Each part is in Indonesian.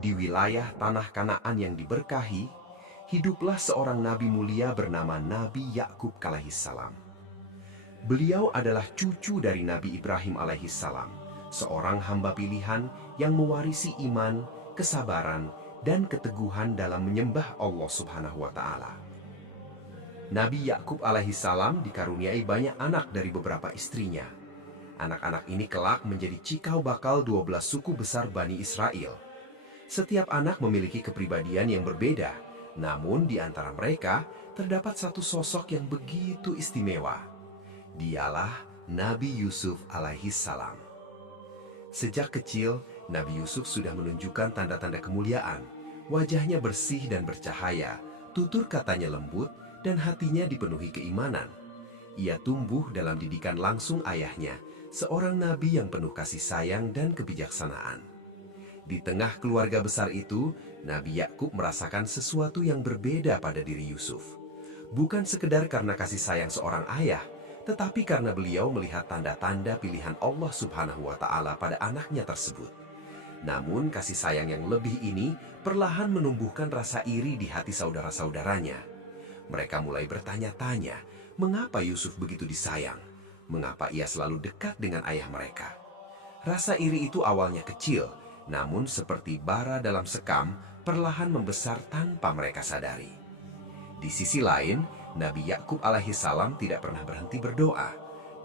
Di wilayah tanah Kanaan yang diberkahi, hiduplah seorang nabi mulia bernama Nabi Yakub alaihissalam. Beliau adalah cucu dari Nabi Ibrahim alaihissalam, seorang hamba pilihan yang mewarisi iman, kesabaran, dan keteguhan dalam menyembah Allah Subhanahu wa Ta'ala. Nabi Yakub alaihissalam dikaruniai banyak anak dari beberapa istrinya. Anak-anak ini kelak menjadi cikal bakal 12 suku besar Bani Israel. Setiap anak memiliki kepribadian yang berbeda, namun di antara mereka terdapat satu sosok yang begitu istimewa. Dialah Nabi Yusuf alaihissalam. Sejak kecil, Nabi Yusuf sudah menunjukkan tanda-tanda kemuliaan. Wajahnya bersih dan bercahaya, tutur katanya lembut, dan hatinya dipenuhi keimanan. Ia tumbuh dalam didikan langsung ayahnya, seorang nabi yang penuh kasih sayang dan kebijaksanaan. Di tengah keluarga besar itu, Nabi Yakub merasakan sesuatu yang berbeda pada diri Yusuf. Bukan sekedar karena kasih sayang seorang ayah, tetapi karena beliau melihat tanda-tanda pilihan Allah Subhanahu wa Ta'ala pada anaknya tersebut. Namun kasih sayang yang lebih ini perlahan menumbuhkan rasa iri di hati saudara-saudaranya. Mereka mulai bertanya-tanya, mengapa Yusuf begitu disayang? Mengapa ia selalu dekat dengan ayah mereka? Rasa iri itu awalnya kecil, namun seperti bara dalam sekam, perlahan membesar tanpa mereka sadari. Di sisi lain, Nabi Yakub alaihissalam tidak pernah berhenti berdoa.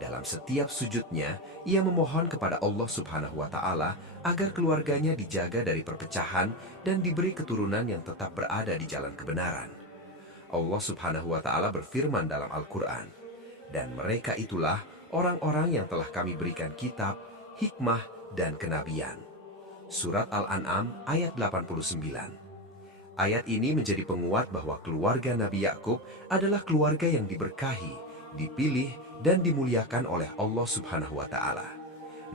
Dalam setiap sujudnya, ia memohon kepada Allah Subhanahu wa Ta'ala agar keluarganya dijaga dari perpecahan dan diberi keturunan yang tetap berada di jalan kebenaran. Allah Subhanahu wa Ta'ala berfirman dalam Al-Quran, "Dan mereka itulah orang-orang yang telah kami berikan kitab, hikmah, dan kenabian." Surat Al-An'am ayat 89. Ayat ini menjadi penguat bahwa keluarga Nabi Yakub adalah keluarga yang diberkahi, dipilih, dan dimuliakan oleh Allah Subhanahu wa Ta'ala.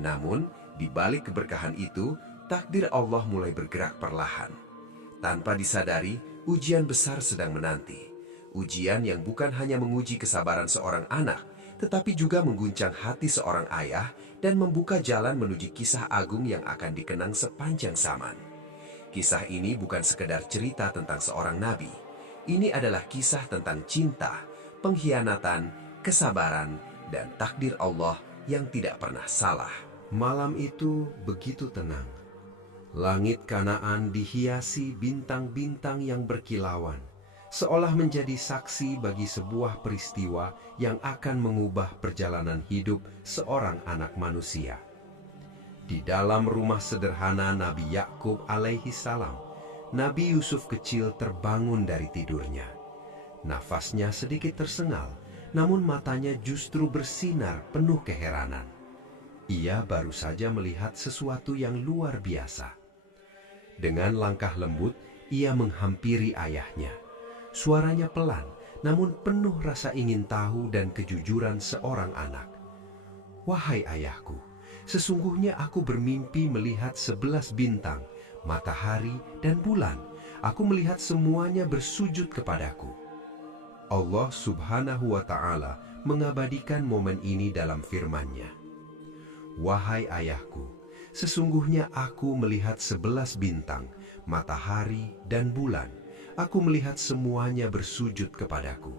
Namun, di balik keberkahan itu, takdir Allah mulai bergerak perlahan. Tanpa disadari, ujian besar sedang menanti. Ujian yang bukan hanya menguji kesabaran seorang anak, tetapi juga mengguncang hati seorang ayah dan membuka jalan menuju kisah agung yang akan dikenang sepanjang zaman. Kisah ini bukan sekedar cerita tentang seorang nabi. Ini adalah kisah tentang cinta, pengkhianatan, kesabaran, dan takdir Allah yang tidak pernah salah. Malam itu begitu tenang. Langit Kanaan dihiasi bintang-bintang yang berkilauan, seolah menjadi saksi bagi sebuah peristiwa yang akan mengubah perjalanan hidup seorang anak manusia. Di dalam rumah sederhana Nabi Yakub alaihissalam, Nabi Yusuf kecil terbangun dari tidurnya. Nafasnya sedikit tersengal, namun matanya justru bersinar penuh keheranan. Ia baru saja melihat sesuatu yang luar biasa. Dengan langkah lembut, ia menghampiri ayahnya. Suaranya pelan, namun penuh rasa ingin tahu dan kejujuran seorang anak. "Wahai ayahku, sesungguhnya aku bermimpi melihat 11 bintang, matahari, dan bulan. Aku melihat semuanya bersujud kepadaku." Allah Subhanahu wa Ta'ala mengabadikan momen ini dalam firman-Nya. "Wahai ayahku, sesungguhnya aku melihat 11 bintang, matahari, dan bulan. Aku melihat semuanya bersujud kepadaku."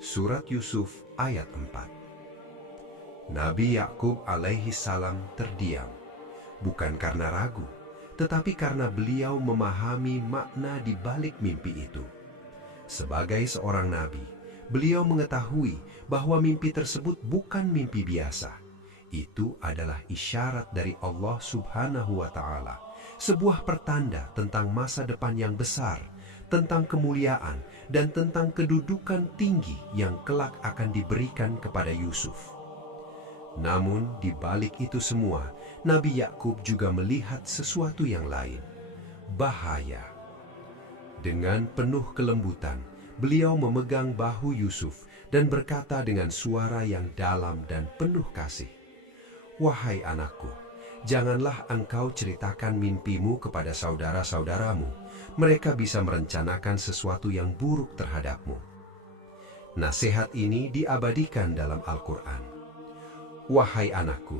Surat Yusuf ayat 4. Nabi Yakub alaihissalam terdiam, bukan karena ragu, tetapi karena beliau memahami makna di balik mimpi itu. Sebagai seorang nabi, beliau mengetahui bahwa mimpi tersebut bukan mimpi biasa. Itu adalah isyarat dari Allah Subhanahu wa Ta'ala, sebuah pertanda tentang masa depan yang besar, tentang kemuliaan, dan tentang kedudukan tinggi yang kelak akan diberikan kepada Yusuf. Namun, di balik itu semua, Nabi Yakub juga melihat sesuatu yang lain, bahaya. Dengan penuh kelembutan, beliau memegang bahu Yusuf dan berkata dengan suara yang dalam dan penuh kasih, "Wahai anakku, janganlah engkau ceritakan mimpimu kepada saudara-saudaramu. Mereka bisa merencanakan sesuatu yang buruk terhadapmu." Nasihat ini diabadikan dalam Al-Quran. "Wahai anakku,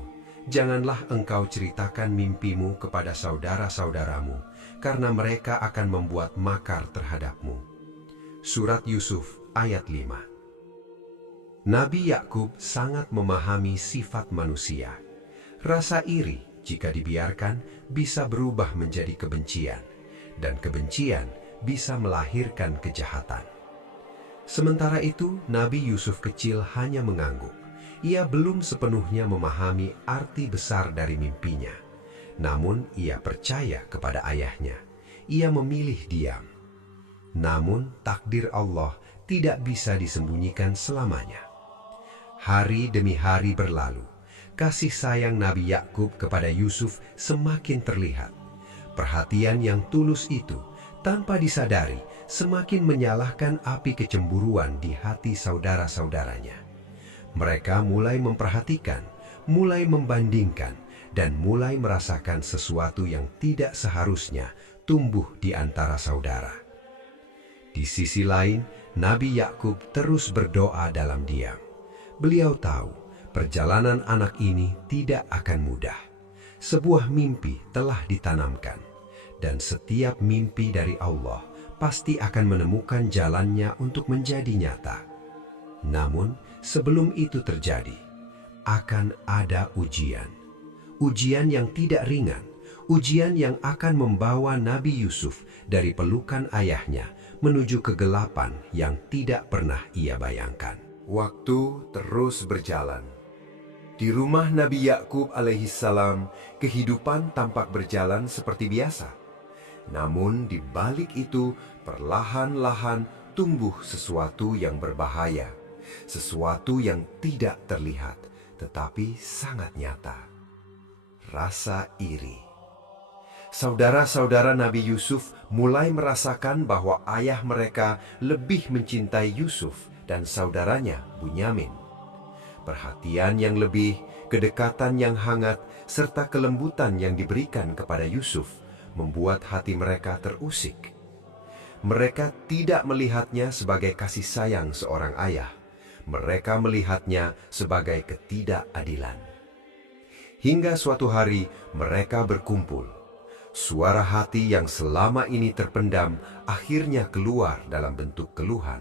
Janganlah engkau ceritakan mimpimu kepada saudara-saudaramu, karena mereka akan membuat makar terhadapmu. Surat Yusuf ayat 5. Nabi Yakub sangat memahami sifat manusia. Rasa iri jika dibiarkan bisa berubah menjadi kebencian, dan kebencian bisa melahirkan kejahatan. Sementara itu, Nabi Yusuf kecil hanya mengangguk. Ia belum sepenuhnya memahami arti besar dari mimpinya. Namun, ia percaya kepada ayahnya. Ia memilih diam. Namun, takdir Allah tidak bisa disembunyikan selamanya. Hari demi hari berlalu. Kasih sayang Nabi Yakub kepada Yusuf semakin terlihat. Perhatian yang tulus itu, tanpa disadari, semakin menyalahkan api kecemburuan di hati saudara-saudaranya. Mereka mulai memperhatikan, mulai membandingkan, dan mulai merasakan sesuatu yang tidak seharusnya tumbuh di antara saudara. Di sisi lain, Nabi Yakub terus berdoa dalam diam. Beliau tahu perjalanan anak ini tidak akan mudah. Sebuah mimpi telah ditanamkan, dan setiap mimpi dari Allah pasti akan menemukan jalannya untuk menjadi nyata. Namun, sebelum itu terjadi, akan ada ujian. Ujian yang tidak ringan, ujian yang akan membawa Nabi Yusuf dari pelukan ayahnya menuju kegelapan yang tidak pernah ia bayangkan. Waktu terus berjalan. Di rumah Nabi Yakub alaihissalam, kehidupan tampak berjalan seperti biasa. Namun di balik itu, perlahan-lahan tumbuh sesuatu yang berbahaya. Sesuatu yang tidak terlihat, tetapi sangat nyata. Rasa iri. Saudara-saudara Nabi Yusuf mulai merasakan bahwa ayah mereka lebih mencintai Yusuf dan saudaranya Bunyamin. Perhatian yang lebih, kedekatan yang hangat, serta kelembutan yang diberikan kepada Yusuf membuat hati mereka terusik. Mereka tidak melihatnya sebagai kasih sayang seorang ayah. Mereka melihatnya sebagai ketidakadilan. Hingga suatu hari mereka berkumpul. Suara hati yang selama ini terpendam akhirnya keluar dalam bentuk keluhan.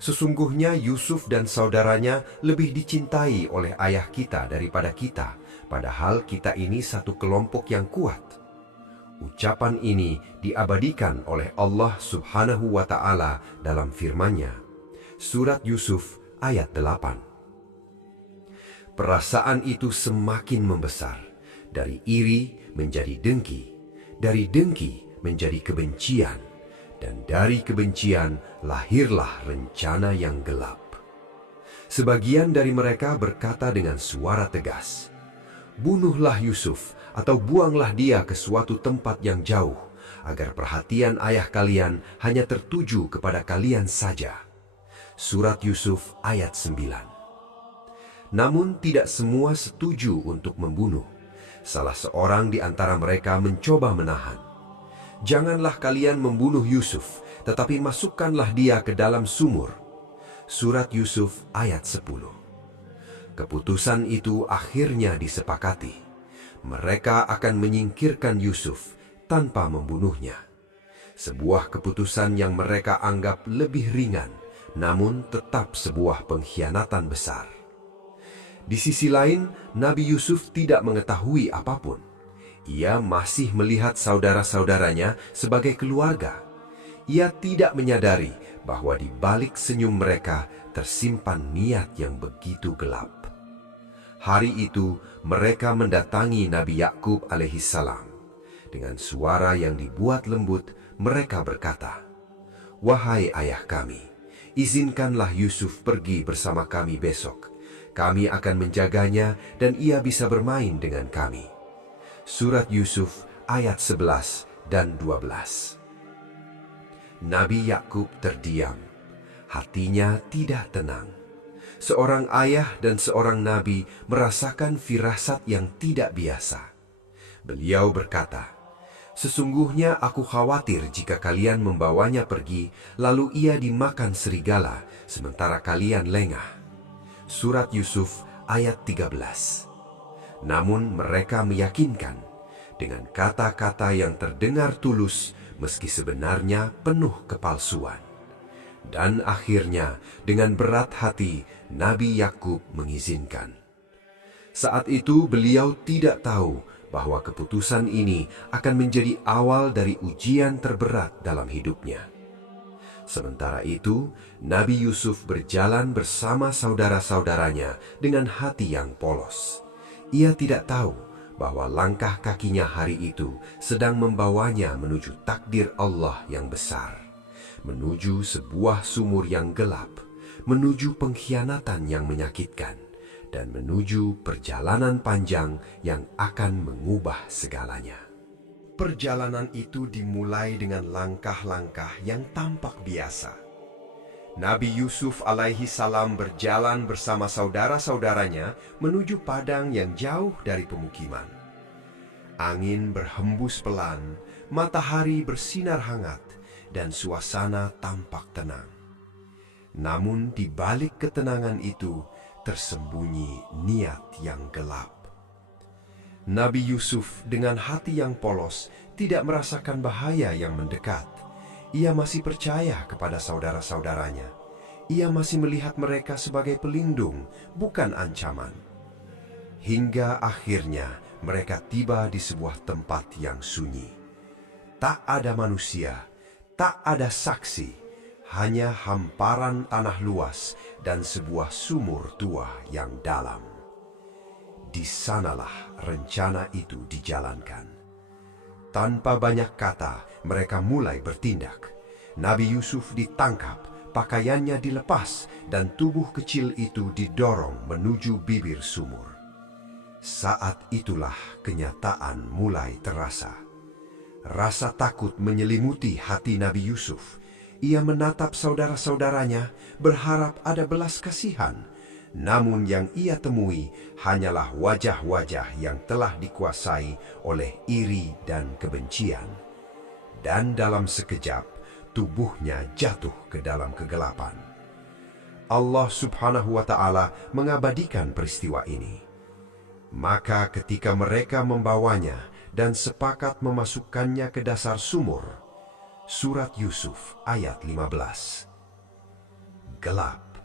Sesungguhnya Yusuf dan saudaranya lebih dicintai oleh ayah kita daripada kita, padahal kita ini satu kelompok yang kuat. Ucapan ini diabadikan oleh Allah Subhanahu wa Ta'ala dalam firman-Nya. Surat Yusuf ayat 8. Perasaan itu semakin membesar, dari iri menjadi dengki, dari dengki menjadi kebencian, dan dari kebencian lahirlah rencana yang gelap. Sebagian dari mereka berkata dengan suara tegas, "Bunuhlah Yusuf atau buanglah dia ke suatu tempat yang jauh, agar perhatian ayah kalian hanya tertuju kepada kalian saja." Surat Yusuf ayat 9. Namun tidak semua setuju untuk membunuh. Salah seorang di antara mereka mencoba menahan. "Janganlah kalian membunuh Yusuf, tetapi masukkanlah dia ke dalam sumur." Surat Yusuf ayat 10. Keputusan itu akhirnya disepakati. Mereka akan menyingkirkan Yusuf tanpa membunuhnya. Sebuah keputusan yang mereka anggap lebih ringan, namun tetap sebuah pengkhianatan besar. Di sisi lain, Nabi Yusuf tidak mengetahui apapun. Ia masih melihat saudara-saudaranya sebagai keluarga. Ia tidak menyadari bahwa di balik senyum mereka tersimpan niat yang begitu gelap. Hari itu mereka mendatangi Nabi Yakub alaihissalam. Dengan suara yang dibuat lembut, mereka berkata, "Wahai ayah kami, izinkanlah Yusuf pergi bersama kami besok. Kami akan menjaganya dan ia bisa bermain dengan kami." Surat Yusuf ayat 11 dan 12. Nabi Yakub terdiam. Hatinya tidak tenang. Seorang ayah dan seorang nabi merasakan firasat yang tidak biasa. Beliau berkata, "Sesungguhnya aku khawatir jika kalian membawanya pergi, lalu ia dimakan serigala, sementara kalian lengah." Surat Yusuf ayat 13. namun mereka meyakinkan dengan kata-kata yang terdengar tulus meski sebenarnya penuh kepalsuan. Dan akhirnya dengan berat hati Nabi Yakub mengizinkan. Saat itu beliau tidak tahu bahwa keputusan ini akan menjadi awal dari ujian terberat dalam hidupnya. Sementara itu, Nabi Yusuf berjalan bersama saudara-saudaranya dengan hati yang polos. Ia tidak tahu bahwa langkah kakinya hari itu sedang membawanya menuju takdir Allah yang besar, menuju sebuah sumur yang gelap, menuju pengkhianatan yang menyakitkan, dan menuju perjalanan panjang yang akan mengubah segalanya. Perjalanan itu dimulai dengan langkah-langkah yang tampak biasa. Nabi Yusuf alaihi salam berjalan bersama saudara-saudaranya menuju padang yang jauh dari pemukiman. Angin berhembus pelan, matahari bersinar hangat, dan suasana tampak tenang. Namun di balik ketenangan itu tersembunyi niat yang gelap. Nabi Yusuf dengan hati yang polos tidak merasakan bahaya yang mendekat. Ia masih percaya kepada saudara-saudaranya. Ia masih melihat mereka sebagai pelindung, bukan ancaman. Hingga akhirnya mereka tiba di sebuah tempat yang sunyi. Tak ada manusia, tak ada saksi, hanya hamparan tanah luas dan sebuah sumur tua yang dalam. Di sanalah rencana itu dijalankan. Tanpa banyak kata, mereka mulai bertindak. Nabi Yusuf ditangkap, pakaiannya dilepas, dan tubuh kecil itu didorong menuju bibir sumur. Saat itulah kenyataan mulai terasa. Rasa takut menyelimuti hati Nabi Yusuf. Ia menatap saudara-saudaranya, berharap ada belas kasihan. Namun yang ia temui hanyalah wajah-wajah yang telah dikuasai oleh iri dan kebencian. Dan dalam sekejap, tubuhnya jatuh ke dalam kegelapan. Allah Subhanahu wa Ta'ala mengabadikan peristiwa ini. Maka ketika mereka membawanya dan sepakat memasukkannya ke dasar sumur, Surat Yusuf ayat 15. Gelap,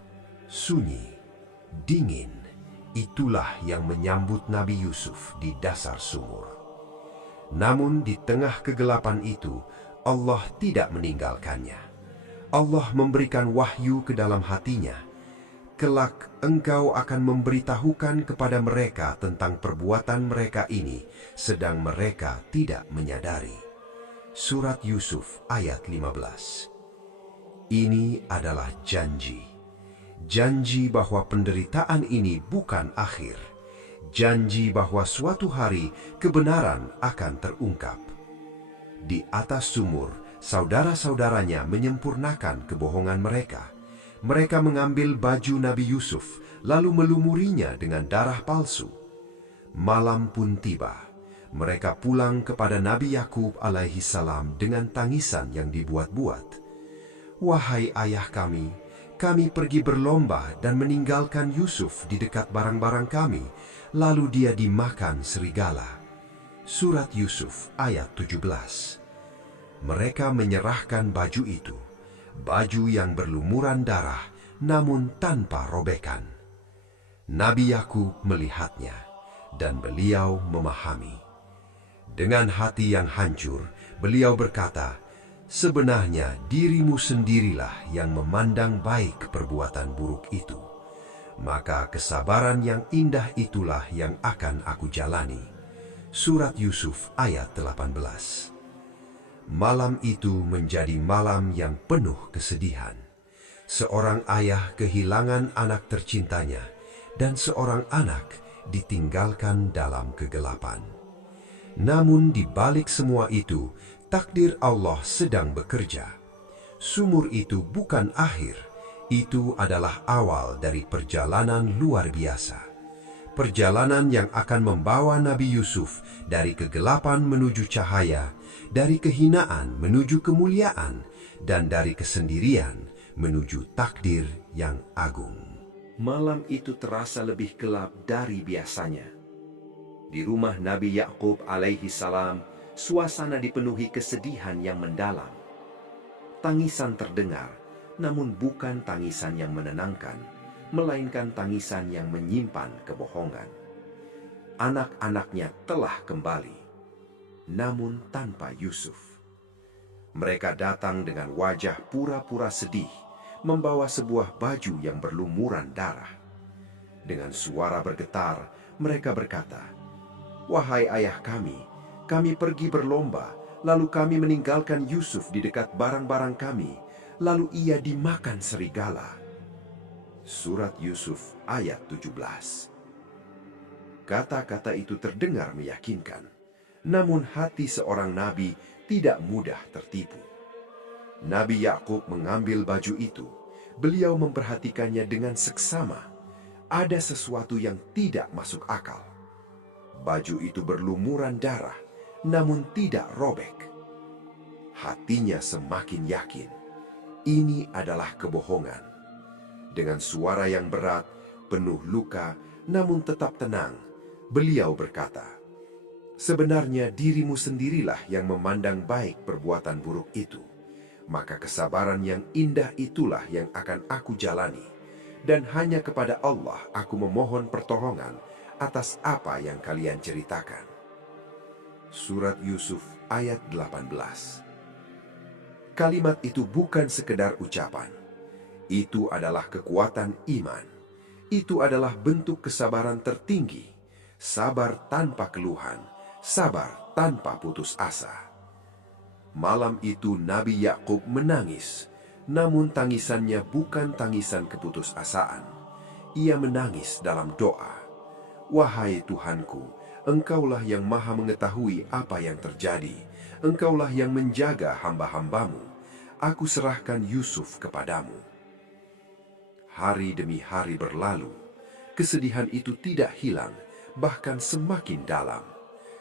sunyi, dingin, itulah yang menyambut Nabi Yusuf di dasar sumur. Namun di tengah kegelapan itu, Allah tidak meninggalkannya. Allah memberikan wahyu ke dalam hatinya. Kelak engkau akan memberitahukan kepada mereka tentang perbuatan mereka ini, sedang mereka tidak menyadari. Surat Yusuf ayat 15. Ini adalah janji. Janji bahwa penderitaan ini bukan akhir. Janji bahwa suatu hari kebenaran akan terungkap. Di atas sumur, saudara-saudaranya menyempurnakan kebohongan mereka. Mereka mengambil baju Nabi Yusuf, lalu melumurinya dengan darah palsu. Malam pun tiba. Mereka pulang kepada Nabi Yakub alaihi salam dengan tangisan yang dibuat-buat. Wahai ayah kami pergi berlomba dan meninggalkan Yusuf di dekat barang-barang kami, lalu dia dimakan serigala. Surat Yusuf ayat 17. Mereka menyerahkan baju itu, baju yang berlumuran darah namun tanpa robekan. Nabi Yakub melihatnya dan beliau memahami. Dengan hati yang hancur, beliau berkata, "Sebenarnya dirimu sendirilah yang memandang baik perbuatan buruk itu. Maka kesabaran yang indah itulah yang akan aku jalani." Surat Yusuf ayat 18. Malam itu menjadi malam yang penuh kesedihan. Seorang ayah kehilangan anak tercintanya, dan seorang anak ditinggalkan dalam kegelapan. Namun di balik semua itu, takdir Allah sedang bekerja. Sumur itu bukan akhir, itu adalah awal dari perjalanan luar biasa. Perjalanan yang akan membawa Nabi Yusuf dari kegelapan menuju cahaya, dari kehinaan menuju kemuliaan, dan dari kesendirian menuju takdir yang agung. Malam itu terasa lebih gelap dari biasanya. Di rumah Nabi Yakub alaihi salam, suasana dipenuhi kesedihan yang mendalam. Tangisan terdengar, namun bukan tangisan yang menenangkan, melainkan tangisan yang menyimpan kebohongan. Anak-anaknya telah kembali, namun tanpa Yusuf. Mereka datang dengan wajah pura-pura sedih, membawa sebuah baju yang berlumuran darah. Dengan suara bergetar, mereka berkata, "Wahai ayah kami pergi berlomba, lalu kami meninggalkan Yusuf di dekat barang-barang kami, lalu ia dimakan serigala." Surat Yusuf ayat 17. Kata-kata itu terdengar meyakinkan, namun hati seorang nabi tidak mudah tertipu. Nabi Yakub mengambil baju itu. Beliau memperhatikannya dengan seksama. Ada sesuatu yang tidak masuk akal. Baju itu berlumuran darah, namun tidak robek. Hatinya semakin yakin, ini adalah kebohongan. Dengan suara yang berat, penuh luka, namun tetap tenang, beliau berkata, "Sebenarnya dirimu sendirilah yang memandang baik perbuatan buruk itu. Maka kesabaran yang indah itulah yang akan aku jalani. Dan hanya kepada Allah aku memohon pertolongan atas apa yang kalian ceritakan." Surat Yusuf ayat 18. Kalimat itu bukan sekedar ucapan. Itu adalah kekuatan iman. Itu adalah bentuk kesabaran tertinggi. Sabar tanpa keluhan, sabar tanpa putus asa. Malam itu Nabi Yakub menangis, namun tangisannya bukan tangisan keputusasaan. Ia menangis dalam doa. "Wahai Tuhanku, Engkaulah yang maha mengetahui apa yang terjadi. Engkaulah yang menjaga hamba-hambamu. Aku serahkan Yusuf kepadamu." Hari demi hari berlalu. Kesedihan itu tidak hilang, bahkan semakin dalam.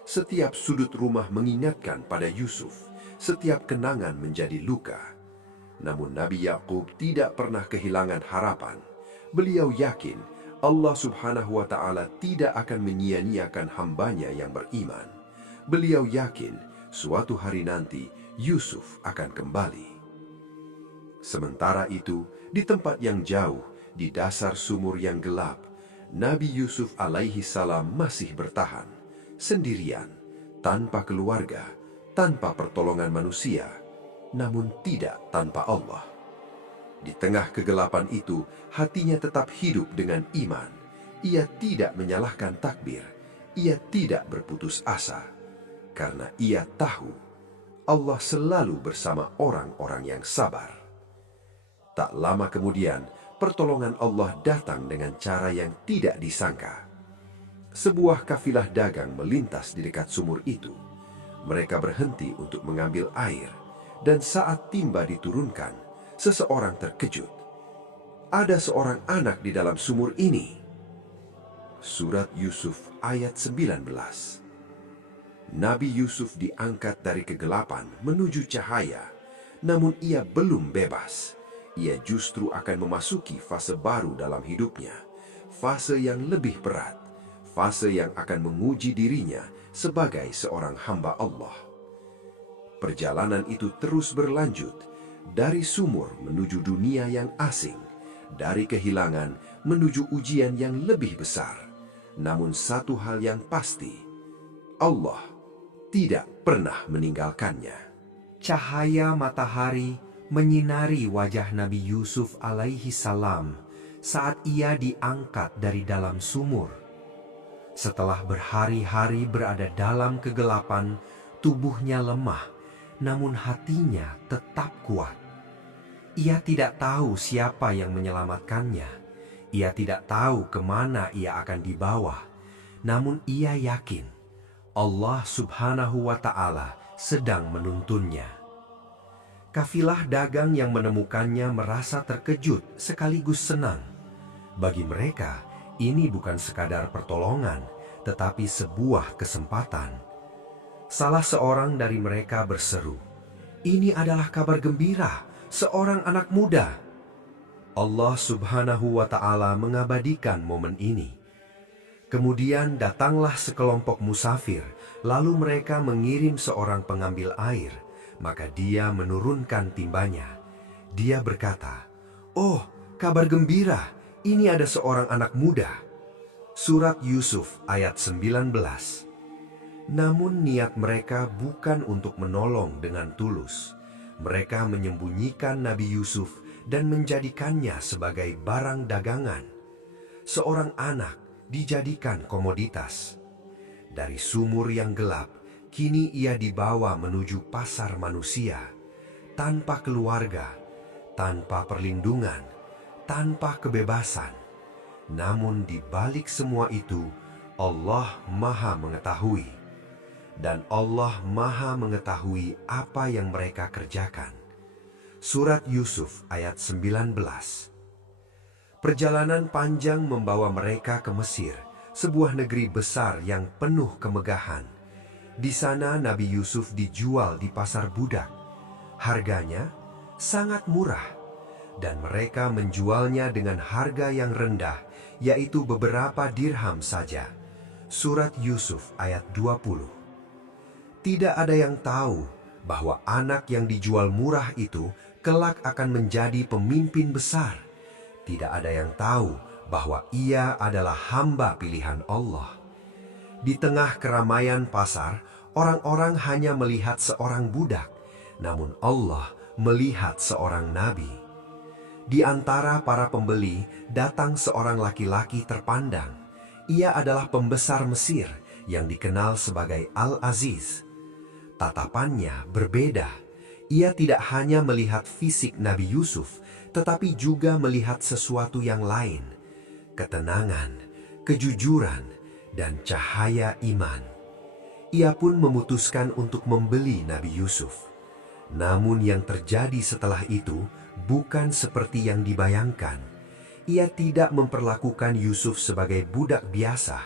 Setiap sudut rumah mengingatkan pada Yusuf. Setiap kenangan menjadi luka. Namun Nabi Yakub tidak pernah kehilangan harapan. Beliau yakin Allah Subhanahu wa Ta'ala tidak akan menyia-nyiakan hambanya yang beriman. Beliau yakin suatu hari nanti Yusuf akan kembali. Sementara itu, di tempat yang jauh, di dasar sumur yang gelap, Nabi Yusuf alaihi salam masih bertahan, sendirian, tanpa keluarga, tanpa pertolongan manusia, namun tidak tanpa Allah. Di tengah kegelapan itu, hatinya tetap hidup dengan iman. Ia tidak menyalahkan takdir. Ia tidak berputus asa. Karena ia tahu Allah selalu bersama orang-orang yang sabar. Tak lama kemudian, pertolongan Allah datang dengan cara yang tidak disangka. Sebuah kafilah dagang melintas di dekat sumur itu. Mereka berhenti untuk mengambil air, dan saat timba diturunkan, seseorang terkejut. "Ada seorang anak di dalam sumur ini." Surat Yusuf ayat 19. Nabi Yusuf diangkat dari kegelapan menuju cahaya, namun ia belum bebas. Ia justru akan memasuki fase baru dalam hidupnya, fase yang lebih berat, fase yang akan menguji dirinya sebagai seorang hamba Allah. Perjalanan itu terus berlanjut, dari sumur menuju dunia yang asing, dari kehilangan menuju ujian yang lebih besar. Namun satu hal yang pasti, Allah tidak pernah meninggalkannya. Cahaya matahari menyinari wajah Nabi Yusuf alaihi salam saat ia diangkat dari dalam sumur. Setelah berhari-hari berada dalam kegelapan, tubuhnya lemah, namun hatinya tetap kuat. Ia tidak tahu siapa yang menyelamatkannya. Ia tidak tahu kemana ia akan dibawa. Namun ia yakin Allah Subhanahu wa Ta'ala sedang menuntunnya. Kafilah dagang yang menemukannya merasa terkejut sekaligus senang. Bagi mereka, ini bukan sekadar pertolongan, tetapi sebuah kesempatan. Salah seorang dari mereka berseru, "Ini adalah kabar gembira, seorang anak muda." Allah Subhanahu wa Ta'ala mengabadikan momen ini. Kemudian datanglah sekelompok musafir, lalu mereka mengirim seorang pengambil air, maka dia menurunkan timbanya. Dia berkata, "Oh, kabar gembira, ini ada seorang anak muda." Surat Yusuf ayat 19. Namun niat mereka bukan untuk menolong dengan tulus. Mereka menyembunyikan Nabi Yusuf dan menjadikannya sebagai barang dagangan. Seorang anak dijadikan komoditas. Dari sumur yang gelap, kini ia dibawa menuju pasar manusia, tanpa keluarga, tanpa perlindungan, tanpa kebebasan. Namun di balik semua itu, Allah Maha Mengetahui. Dan Allah Maha Mengetahui apa yang mereka kerjakan. Surat Yusuf ayat 19. Perjalanan panjang membawa mereka ke Mesir, sebuah negeri besar yang penuh kemegahan. Di sana Nabi Yusuf dijual di pasar budak. Harganya sangat murah, dan mereka menjualnya dengan harga yang rendah, yaitu beberapa dirham saja. Surat Yusuf ayat 20. Tidak ada yang tahu bahwa anak yang dijual murah itu kelak akan menjadi pemimpin besar. Tidak ada yang tahu bahwa ia adalah hamba pilihan Allah. Di tengah keramaian pasar, orang-orang hanya melihat seorang budak, namun Allah melihat seorang nabi. Di antara para pembeli datang seorang laki-laki terpandang. Ia adalah pembesar Mesir yang dikenal sebagai Al-Aziz. Tatapannya berbeda. Ia tidak hanya melihat fisik Nabi Yusuf, tetapi juga melihat sesuatu yang lain, ketenangan, kejujuran, dan cahaya iman. Ia pun memutuskan untuk membeli Nabi Yusuf. Namun yang terjadi setelah itu bukan seperti yang dibayangkan. Ia tidak memperlakukan Yusuf sebagai budak biasa.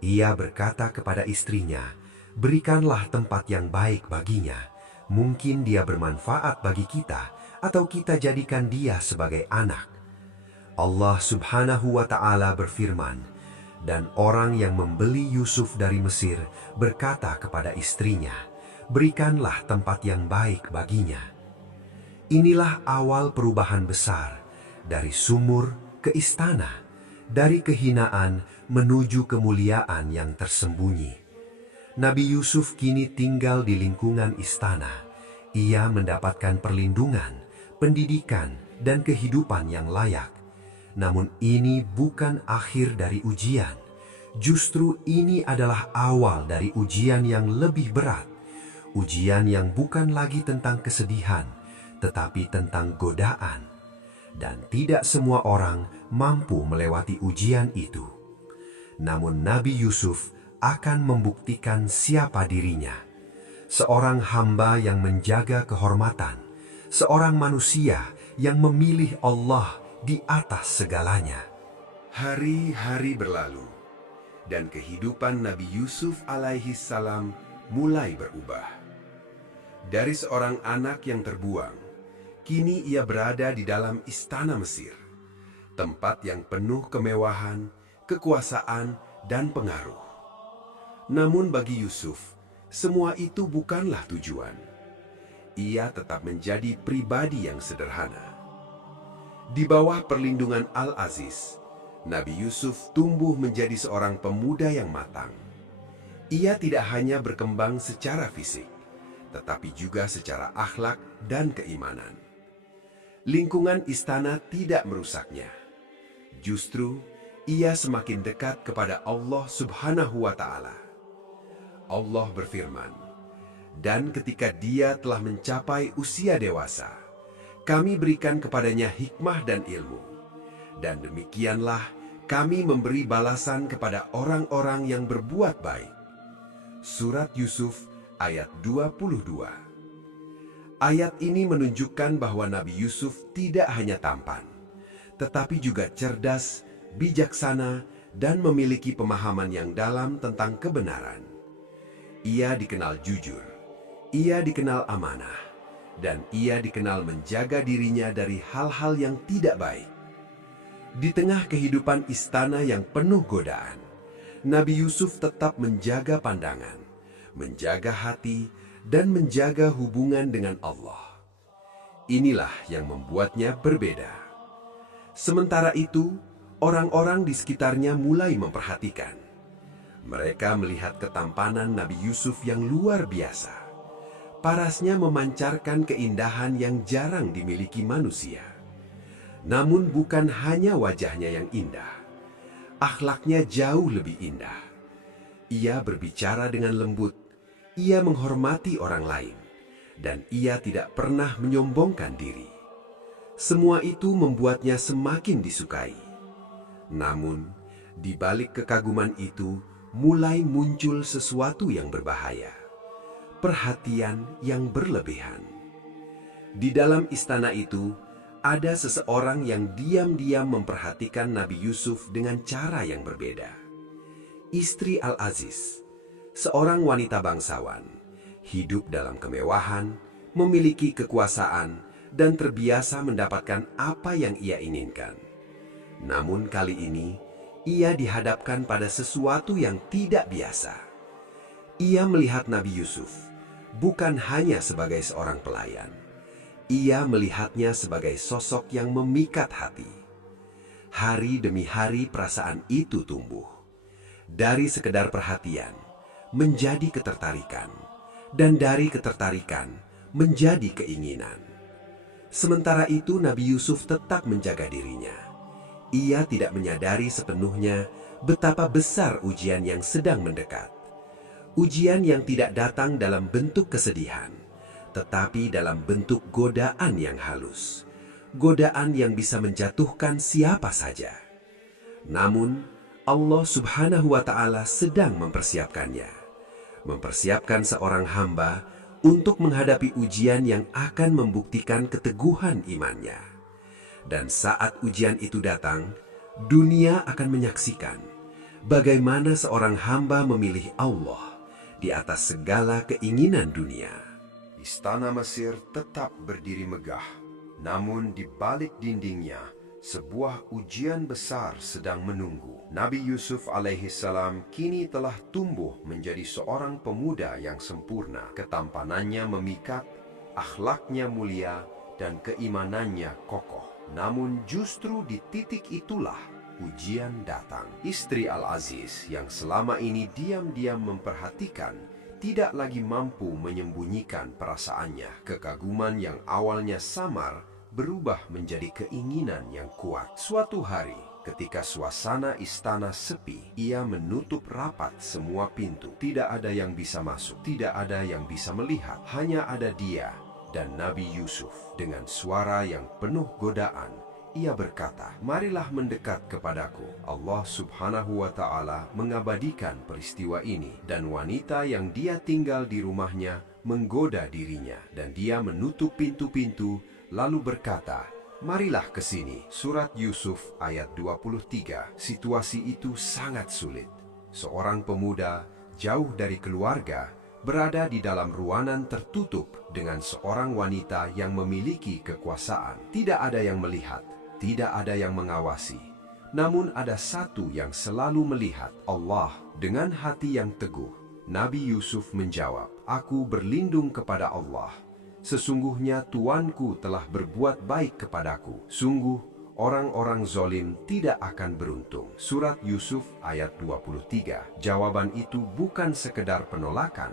Ia berkata kepada istrinya, "Berikanlah tempat yang baik baginya. Mungkin dia bermanfaat bagi kita, atau kita jadikan dia sebagai anak." Allah Subhanahu wa Ta'ala berfirman, "Dan orang yang membeli Yusuf dari Mesir berkata kepada istrinya, 'Berikanlah tempat yang baik baginya.'" Inilah awal perubahan besar, dari sumur ke istana, dari kehinaan menuju kemuliaan yang tersembunyi. Nabi Yusuf kini tinggal di lingkungan istana. Ia mendapatkan perlindungan, pendidikan, dan kehidupan yang layak. Namun ini bukan akhir dari ujian. Justru ini adalah awal dari ujian yang lebih berat. Ujian yang bukan lagi tentang kesedihan, tetapi tentang godaan. Dan tidak semua orang mampu melewati ujian itu. Namun Nabi Yusuf akan membuktikan siapa dirinya. Seorang hamba yang menjaga kehormatan, seorang manusia yang memilih Allah di atas segalanya. Hari-hari berlalu, dan kehidupan Nabi Yusuf alaihi salam mulai berubah. Dari seorang anak yang terbuang, kini ia berada di dalam istana Mesir, tempat yang penuh kemewahan, kekuasaan, dan pengaruh. Namun bagi Yusuf, semua itu bukanlah tujuan. Ia tetap menjadi pribadi yang sederhana. Di bawah perlindungan Al-Aziz, Nabi Yusuf tumbuh menjadi seorang pemuda yang matang. Ia tidak hanya berkembang secara fisik, tetapi juga secara akhlak dan keimanan. Lingkungan istana tidak merusaknya. Justru, ia semakin dekat kepada Allah Subhanahu wa Ta'ala. Allah berfirman, "Dan ketika dia telah mencapai usia dewasa, kami berikan kepadanya hikmah dan ilmu. Dan demikianlah kami memberi balasan kepada orang-orang yang berbuat baik." Surat Yusuf ayat 22. Ayat ini menunjukkan bahwa Nabi Yusuf tidak hanya tampan, tetapi juga cerdas, bijaksana, dan memiliki pemahaman yang dalam tentang kebenaran. Ia dikenal jujur, ia dikenal amanah, dan ia dikenal menjaga dirinya dari hal-hal yang tidak baik. Di tengah kehidupan istana yang penuh godaan, Nabi Yusuf tetap menjaga pandangan, menjaga hati, dan menjaga hubungan dengan Allah. Inilah yang membuatnya berbeda. Sementara itu, orang-orang di sekitarnya mulai memperhatikan. Mereka melihat ketampanan Nabi Yusuf yang luar biasa. Parasnya memancarkan keindahan yang jarang dimiliki manusia. Namun bukan hanya wajahnya yang indah, akhlaknya jauh lebih indah. Ia berbicara dengan lembut, ia menghormati orang lain, dan ia tidak pernah menyombongkan diri. Semua itu membuatnya semakin disukai. Namun, di balik kekaguman itu, mulai muncul sesuatu yang berbahaya. Perhatian yang berlebihan. Di dalam istana itu, ada seseorang yang diam-diam memperhatikan Nabi Yusuf dengan cara yang berbeda. Istri Al-Aziz, seorang wanita bangsawan, hidup dalam kemewahan, memiliki kekuasaan, dan terbiasa mendapatkan apa yang ia inginkan. Namun kali ini, ia dihadapkan pada sesuatu yang tidak biasa. Ia melihat Nabi Yusuf bukan hanya sebagai seorang pelayan. Ia melihatnya sebagai sosok yang memikat hati. Hari demi hari perasaan itu tumbuh. Dari sekedar perhatian, menjadi ketertarikan. Dan dari ketertarikan, menjadi keinginan. Sementara itu Nabi Yusuf tetap menjaga dirinya. Ia tidak menyadari sepenuhnya betapa besar ujian yang sedang mendekat. Ujian yang tidak datang dalam bentuk kesedihan, tetapi dalam bentuk godaan yang halus. Godaan yang bisa menjatuhkan siapa saja. Namun, Allah Subhanahu wa Ta'ala sedang mempersiapkannya. Mempersiapkan seorang hamba untuk menghadapi ujian yang akan membuktikan keteguhan imannya. Dan saat ujian itu datang, dunia akan menyaksikan bagaimana seorang hamba memilih Allah di atas segala keinginan dunia. Istana Mesir tetap berdiri megah, namun di balik dindingnya, sebuah ujian besar sedang menunggu. Nabi Yusuf alaihissalam kini telah tumbuh menjadi seorang pemuda yang sempurna. Ketampanannya memikat, akhlaknya mulia, dan keimanannya kokoh. Namun justru di titik itulah ujian datang. Istri Al-Aziz yang selama ini diam-diam memperhatikan, tidak lagi mampu menyembunyikan perasaannya. Kekaguman yang awalnya samar berubah menjadi keinginan yang kuat. Suatu hari, ketika suasana istana sepi, ia menutup rapat semua pintu. Tidak ada yang bisa masuk, tidak ada yang bisa melihat. Hanya ada dia dan Nabi Yusuf. Dengan suara yang penuh godaan, ia berkata, "Marilah mendekat kepadaku." Allah Subhanahu wa Ta'ala mengabadikan peristiwa ini, dan wanita yang dia tinggal di rumahnya menggoda dirinya, dan dia menutup pintu-pintu lalu berkata, "Marilah ke sini." Surat Yusuf ayat 23. Situasi itu sangat sulit. Seorang pemuda jauh dari keluarga berada di dalam ruangan tertutup dengan seorang wanita yang memiliki kekuasaan. Tidak ada yang melihat, tidak ada yang mengawasi. Namun ada satu yang selalu melihat, Allah. Dengan hati yang teguh, Nabi Yusuf menjawab, "Aku berlindung kepada Allah. Sesungguhnya Tuanku telah berbuat baik kepadaku. Sungguh, orang-orang zolim tidak akan beruntung." Surat Yusuf ayat 23. Jawaban itu bukan sekedar penolakan.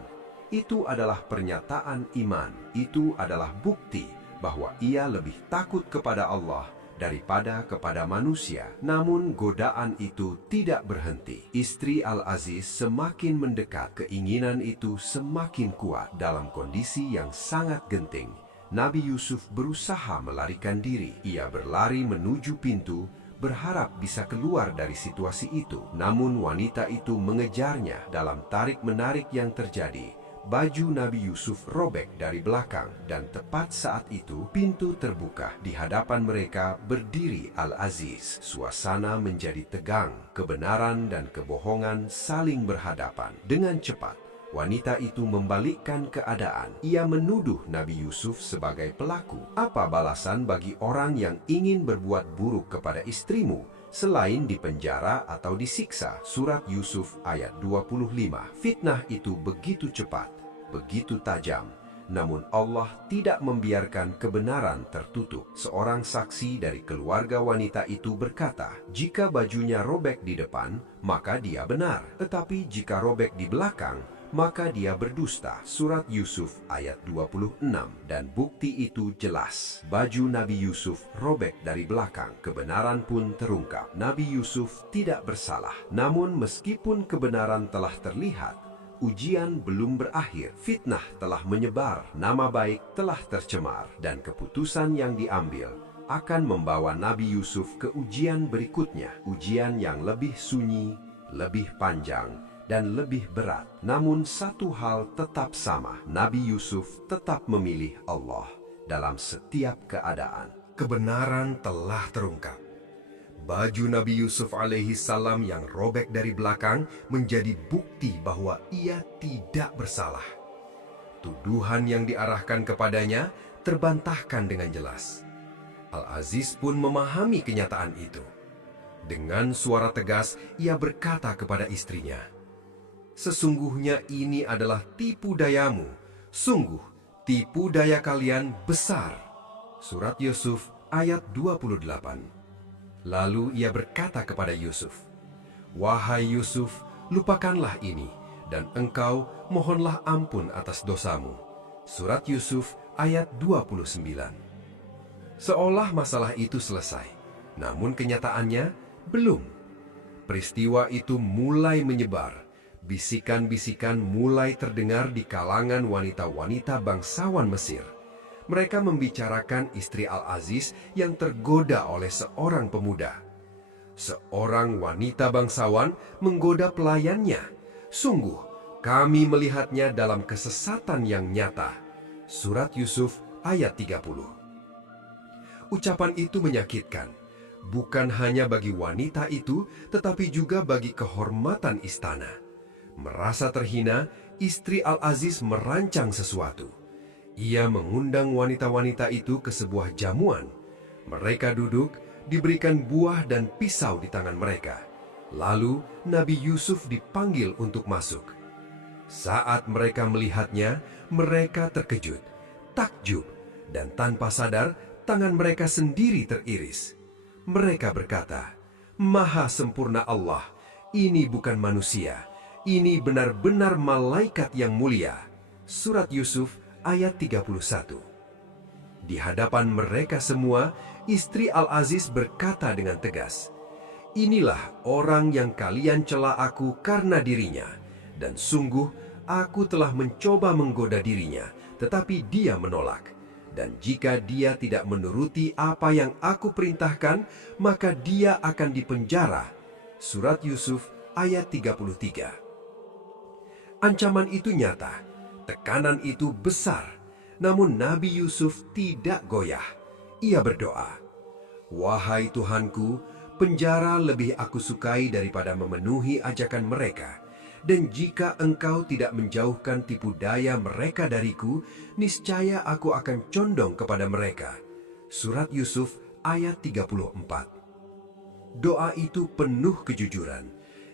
Itu adalah pernyataan iman. Itu adalah bukti bahwa ia lebih takut kepada Allah daripada kepada manusia. Namun godaan itu tidak berhenti. Istri Al-Aziz semakin mendekat, keinginan itu semakin kuat. Dalam kondisi yang sangat genting, Nabi Yusuf berusaha melarikan diri. Ia berlari menuju pintu, berharap bisa keluar dari situasi itu. Namun wanita itu mengejarnya. Dalam tarik-menarik yang terjadi, baju Nabi Yusuf robek dari belakang, dan tepat saat itu pintu terbuka. Di hadapan mereka berdiri Al-Aziz. Suasana menjadi tegang. Kebenaran dan kebohongan saling berhadapan. Dengan cepat, wanita itu membalikkan keadaan. Ia menuduh Nabi Yusuf sebagai pelaku. "Apa balasan bagi orang yang ingin berbuat buruk kepada istrimu selain dipenjara atau disiksa. Surat Yusuf ayat 25. Fitnah itu begitu cepat, begitu tajam, namun Allah tidak membiarkan kebenaran tertutup. Seorang saksi dari keluarga wanita itu berkata, "Jika bajunya robek di depan, maka dia benar. Tetapi jika robek di belakang, maka dia berdusta." Surat Yusuf ayat 26. Dan bukti itu jelas. Baju Nabi Yusuf robek dari belakang. Kebenaran pun terungkap. Nabi Yusuf tidak bersalah. Namun meskipun kebenaran telah terlihat, ujian belum berakhir. Fitnah telah menyebar, nama baik telah tercemar, dan keputusan yang diambil akan membawa Nabi Yusuf ke ujian berikutnya. Ujian yang lebih sunyi, lebih panjang, dan lebih berat. Namun satu hal tetap sama, Nabi Yusuf tetap memilih Allah dalam setiap keadaan. Kebenaran telah terungkap. Baju Nabi Yusuf alaihi salam yang robek dari belakang menjadi bukti bahwa ia tidak bersalah. Tuduhan yang diarahkan kepadanya terbantahkan dengan jelas. Al-Aziz pun memahami kenyataan itu. Dengan suara tegas, ia berkata kepada istrinya, "Sesungguhnya ini adalah tipu dayamu. Sungguh, tipu daya kalian besar." Surat Yusuf ayat 28. Lalu ia berkata kepada Yusuf, "Wahai Yusuf, lupakanlah ini, dan engkau mohonlah ampun atas dosamu." Surat Yusuf ayat 29. Seolah masalah itu selesai, namun kenyataannya belum. Peristiwa itu mulai menyebar. Bisikan-bisikan mulai terdengar di kalangan wanita-wanita bangsawan Mesir. Mereka membicarakan istri Al-Aziz yang tergoda oleh seorang pemuda. Seorang wanita bangsawan menggoda pelayannya. "Sungguh, kami melihatnya dalam kesesatan yang nyata." Surat Yusuf ayat 30. Ucapan itu menyakitkan, bukan hanya bagi wanita itu, tetapi juga bagi kehormatan istana. Merasa terhina, istri Al-Aziz merancang sesuatu. Ia mengundang wanita-wanita itu ke sebuah jamuan. Mereka duduk, diberikan buah dan pisau di tangan mereka. Lalu Nabi Yusuf dipanggil untuk masuk. Saat mereka melihatnya, mereka terkejut, takjub, dan tanpa sadar, tangan mereka sendiri teriris. Mereka berkata, "Maha sempurna Allah, ini bukan manusia, ini benar-benar malaikat yang mulia." Surat Yusuf ayat 31. Di hadapan mereka semua, istri Al-Aziz berkata dengan tegas, "Inilah orang yang kalian cela aku karena dirinya, dan sungguh aku telah mencoba menggoda dirinya, tetapi dia menolak. Dan jika dia tidak menuruti apa yang aku perintahkan, maka dia akan dipenjara." Surat Yusuf ayat 33. Ancaman itu nyata. Tekanan itu besar, namun Nabi Yusuf tidak goyah. Ia berdoa, "Wahai Tuhanku, penjara lebih aku sukai daripada memenuhi ajakan mereka. Dan jika engkau tidak menjauhkan tipu daya mereka dariku, niscaya aku akan condong kepada mereka." Surat Yusuf ayat 34. Doa itu penuh kejujuran.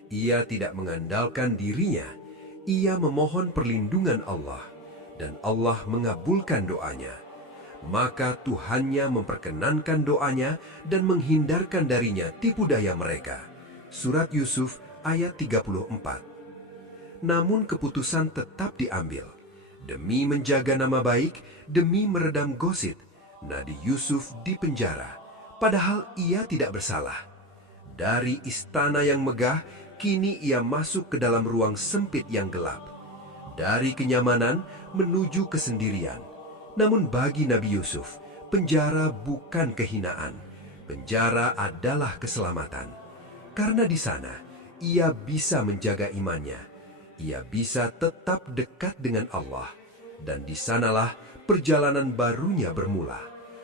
Ia tidak mengandalkan dirinya. Ia memohon perlindungan Allah, dan Allah mengabulkan doanya. Maka Tuhannya memperkenankan doanya dan menghindarkan darinya tipu daya mereka. Surat Yusuf ayat 34. Namun keputusan tetap diambil. Demi menjaga nama baik, demi meredam gosip, Nabi Yusuf dipenjara, padahal ia tidak bersalah. Dari istana yang megah, kini ia masuk ke dalam ruang sempit yang gelap. Dari kenyamanan menuju kesendirian. Namun bagi Nabi Yusuf, penjara bukan kehinaan. Penjara adalah keselamatan. Karena di sana, ia bisa menjaga imannya. Ia bisa tetap dekat dengan Allah. Dan di sanalah perjalanan barunya bermula.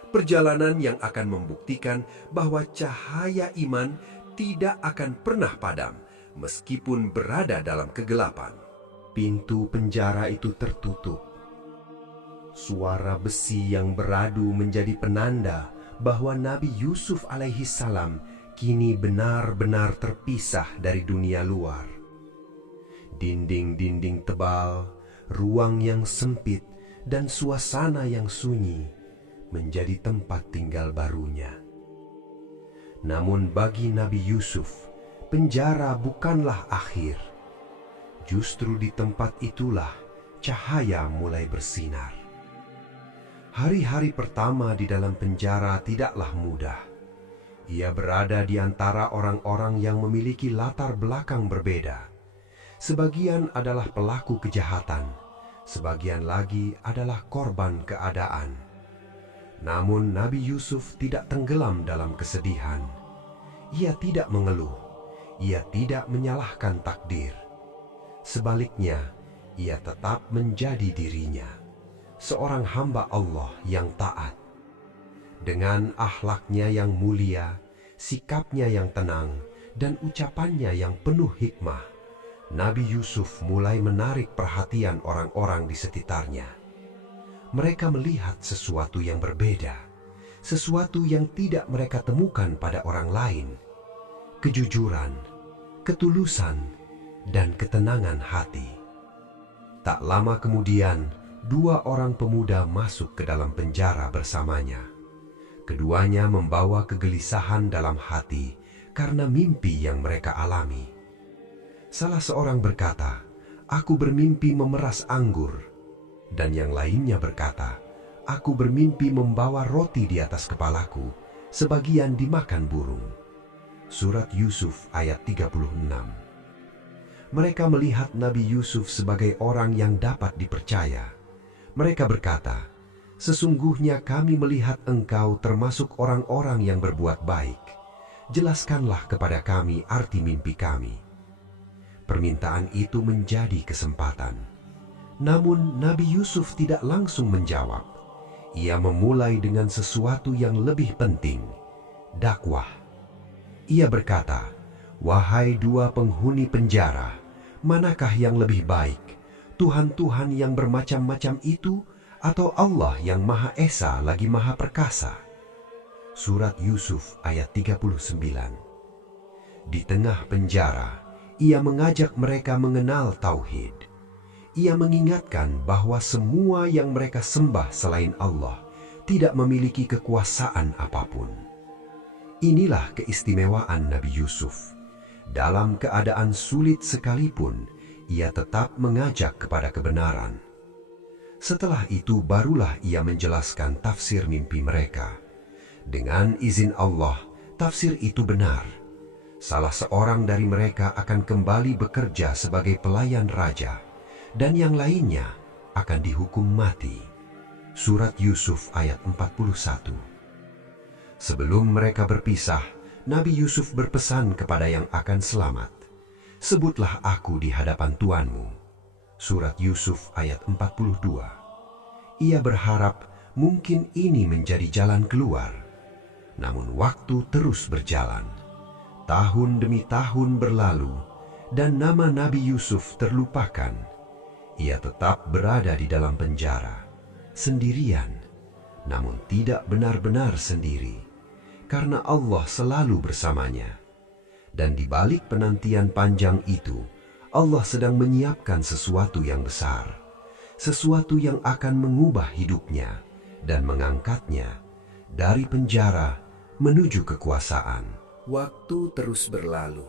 Perjalanan yang akan membuktikan bahwa cahaya iman tidak akan pernah padam, meskipun berada dalam kegelapan. Pintu penjara itu tertutup. Suara besi yang beradu menjadi penanda bahwa Nabi Yusuf alaihi salam kini benar-benar terpisah dari dunia luar. Dinding-dinding tebal, ruang yang sempit, dan suasana yang sunyi menjadi tempat tinggal barunya. Namun bagi Nabi Yusuf, penjara bukanlah akhir. Justru di tempat itulah cahaya mulai bersinar. Hari-hari pertama di dalam penjara tidaklah mudah. Ia berada di antara orang-orang yang memiliki latar belakang berbeda. Sebagian adalah pelaku kejahatan, sebagian lagi adalah korban keadaan. Namun Nabi Yusuf tidak tenggelam dalam kesedihan. Ia tidak mengeluh, ia tidak menyalahkan takdir. Sebaliknya, ia tetap menjadi dirinya, seorang hamba Allah yang taat. Dengan akhlaknya yang mulia, sikapnya yang tenang, dan ucapannya yang penuh hikmah, Nabi Yusuf mulai menarik perhatian orang-orang di sekitarnya. Mereka melihat sesuatu yang berbeda, sesuatu yang tidak mereka temukan pada orang lain. Kejujuran, ketulusan, dan ketenangan hati. Tak lama kemudian, dua orang pemuda masuk ke dalam penjara bersamanya. Keduanya membawa kegelisahan dalam hati karena mimpi yang mereka alami. Salah seorang berkata, "Aku bermimpi memeras anggur." Dan yang lainnya berkata, "Aku bermimpi membawa roti di atas kepalaku, sebagian dimakan burung." Surat Yusuf ayat 36. Mereka melihat Nabi Yusuf sebagai orang yang dapat dipercaya. Mereka berkata, "Sesungguhnya kami melihat engkau termasuk orang-orang yang berbuat baik. Jelaskanlah kepada kami arti mimpi kami." Permintaan itu menjadi kesempatan. Namun Nabi Yusuf tidak langsung menjawab. Ia memulai dengan sesuatu yang lebih penting, dakwah. Ia berkata, "Wahai dua penghuni penjara, manakah yang lebih baik, Tuhan-Tuhan yang bermacam-macam itu, atau Allah yang Maha Esa lagi Maha Perkasa?" Surat Yusuf ayat 39. Di tengah penjara, ia mengajak mereka mengenal tauhid. Ia mengingatkan bahwa semua yang mereka sembah selain Allah tidak memiliki kekuasaan apapun. Inilah keistimewaan Nabi Yusuf. Dalam keadaan sulit sekalipun, ia tetap mengajak kepada kebenaran. Setelah itu barulah ia menjelaskan tafsir mimpi mereka. Dengan izin Allah, tafsir itu benar. Salah seorang dari mereka akan kembali bekerja sebagai pelayan raja, dan yang lainnya akan dihukum mati. Surat Yusuf ayat 41. Sebelum mereka berpisah, Nabi Yusuf berpesan kepada yang akan selamat, "Sebutlah aku di hadapan tuanmu." Surat Yusuf ayat 42. Ia berharap mungkin ini menjadi jalan keluar. Namun waktu terus berjalan. Tahun demi tahun berlalu, dan nama Nabi Yusuf terlupakan. Ia tetap berada di dalam penjara, sendirian, namun tidak benar-benar sendiri, karena Allah selalu bersamanya. Dan di balik penantian panjang itu, Allah sedang menyiapkan sesuatu yang besar, sesuatu yang akan mengubah hidupnya dan mengangkatnya dari penjara menuju kekuasaan. Waktu terus berlalu.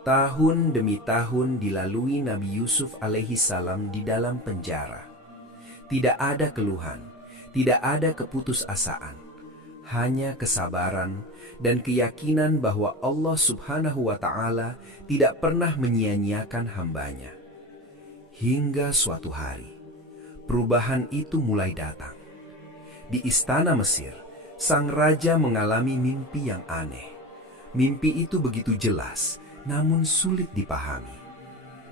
Tahun demi tahun dilalui Nabi Yusuf alaihi salam di dalam penjara. Tidak ada keluhan, tidak ada keputusasaan, hanya kesabaran dan keyakinan bahwa Allah Subhanahu wa Ta'ala tidak pernah menyia-nyiakan hambanya. Hingga suatu hari, perubahan itu mulai datang. Di istana Mesir, sang raja mengalami mimpi yang aneh. Mimpi itu begitu jelas, namun sulit dipahami.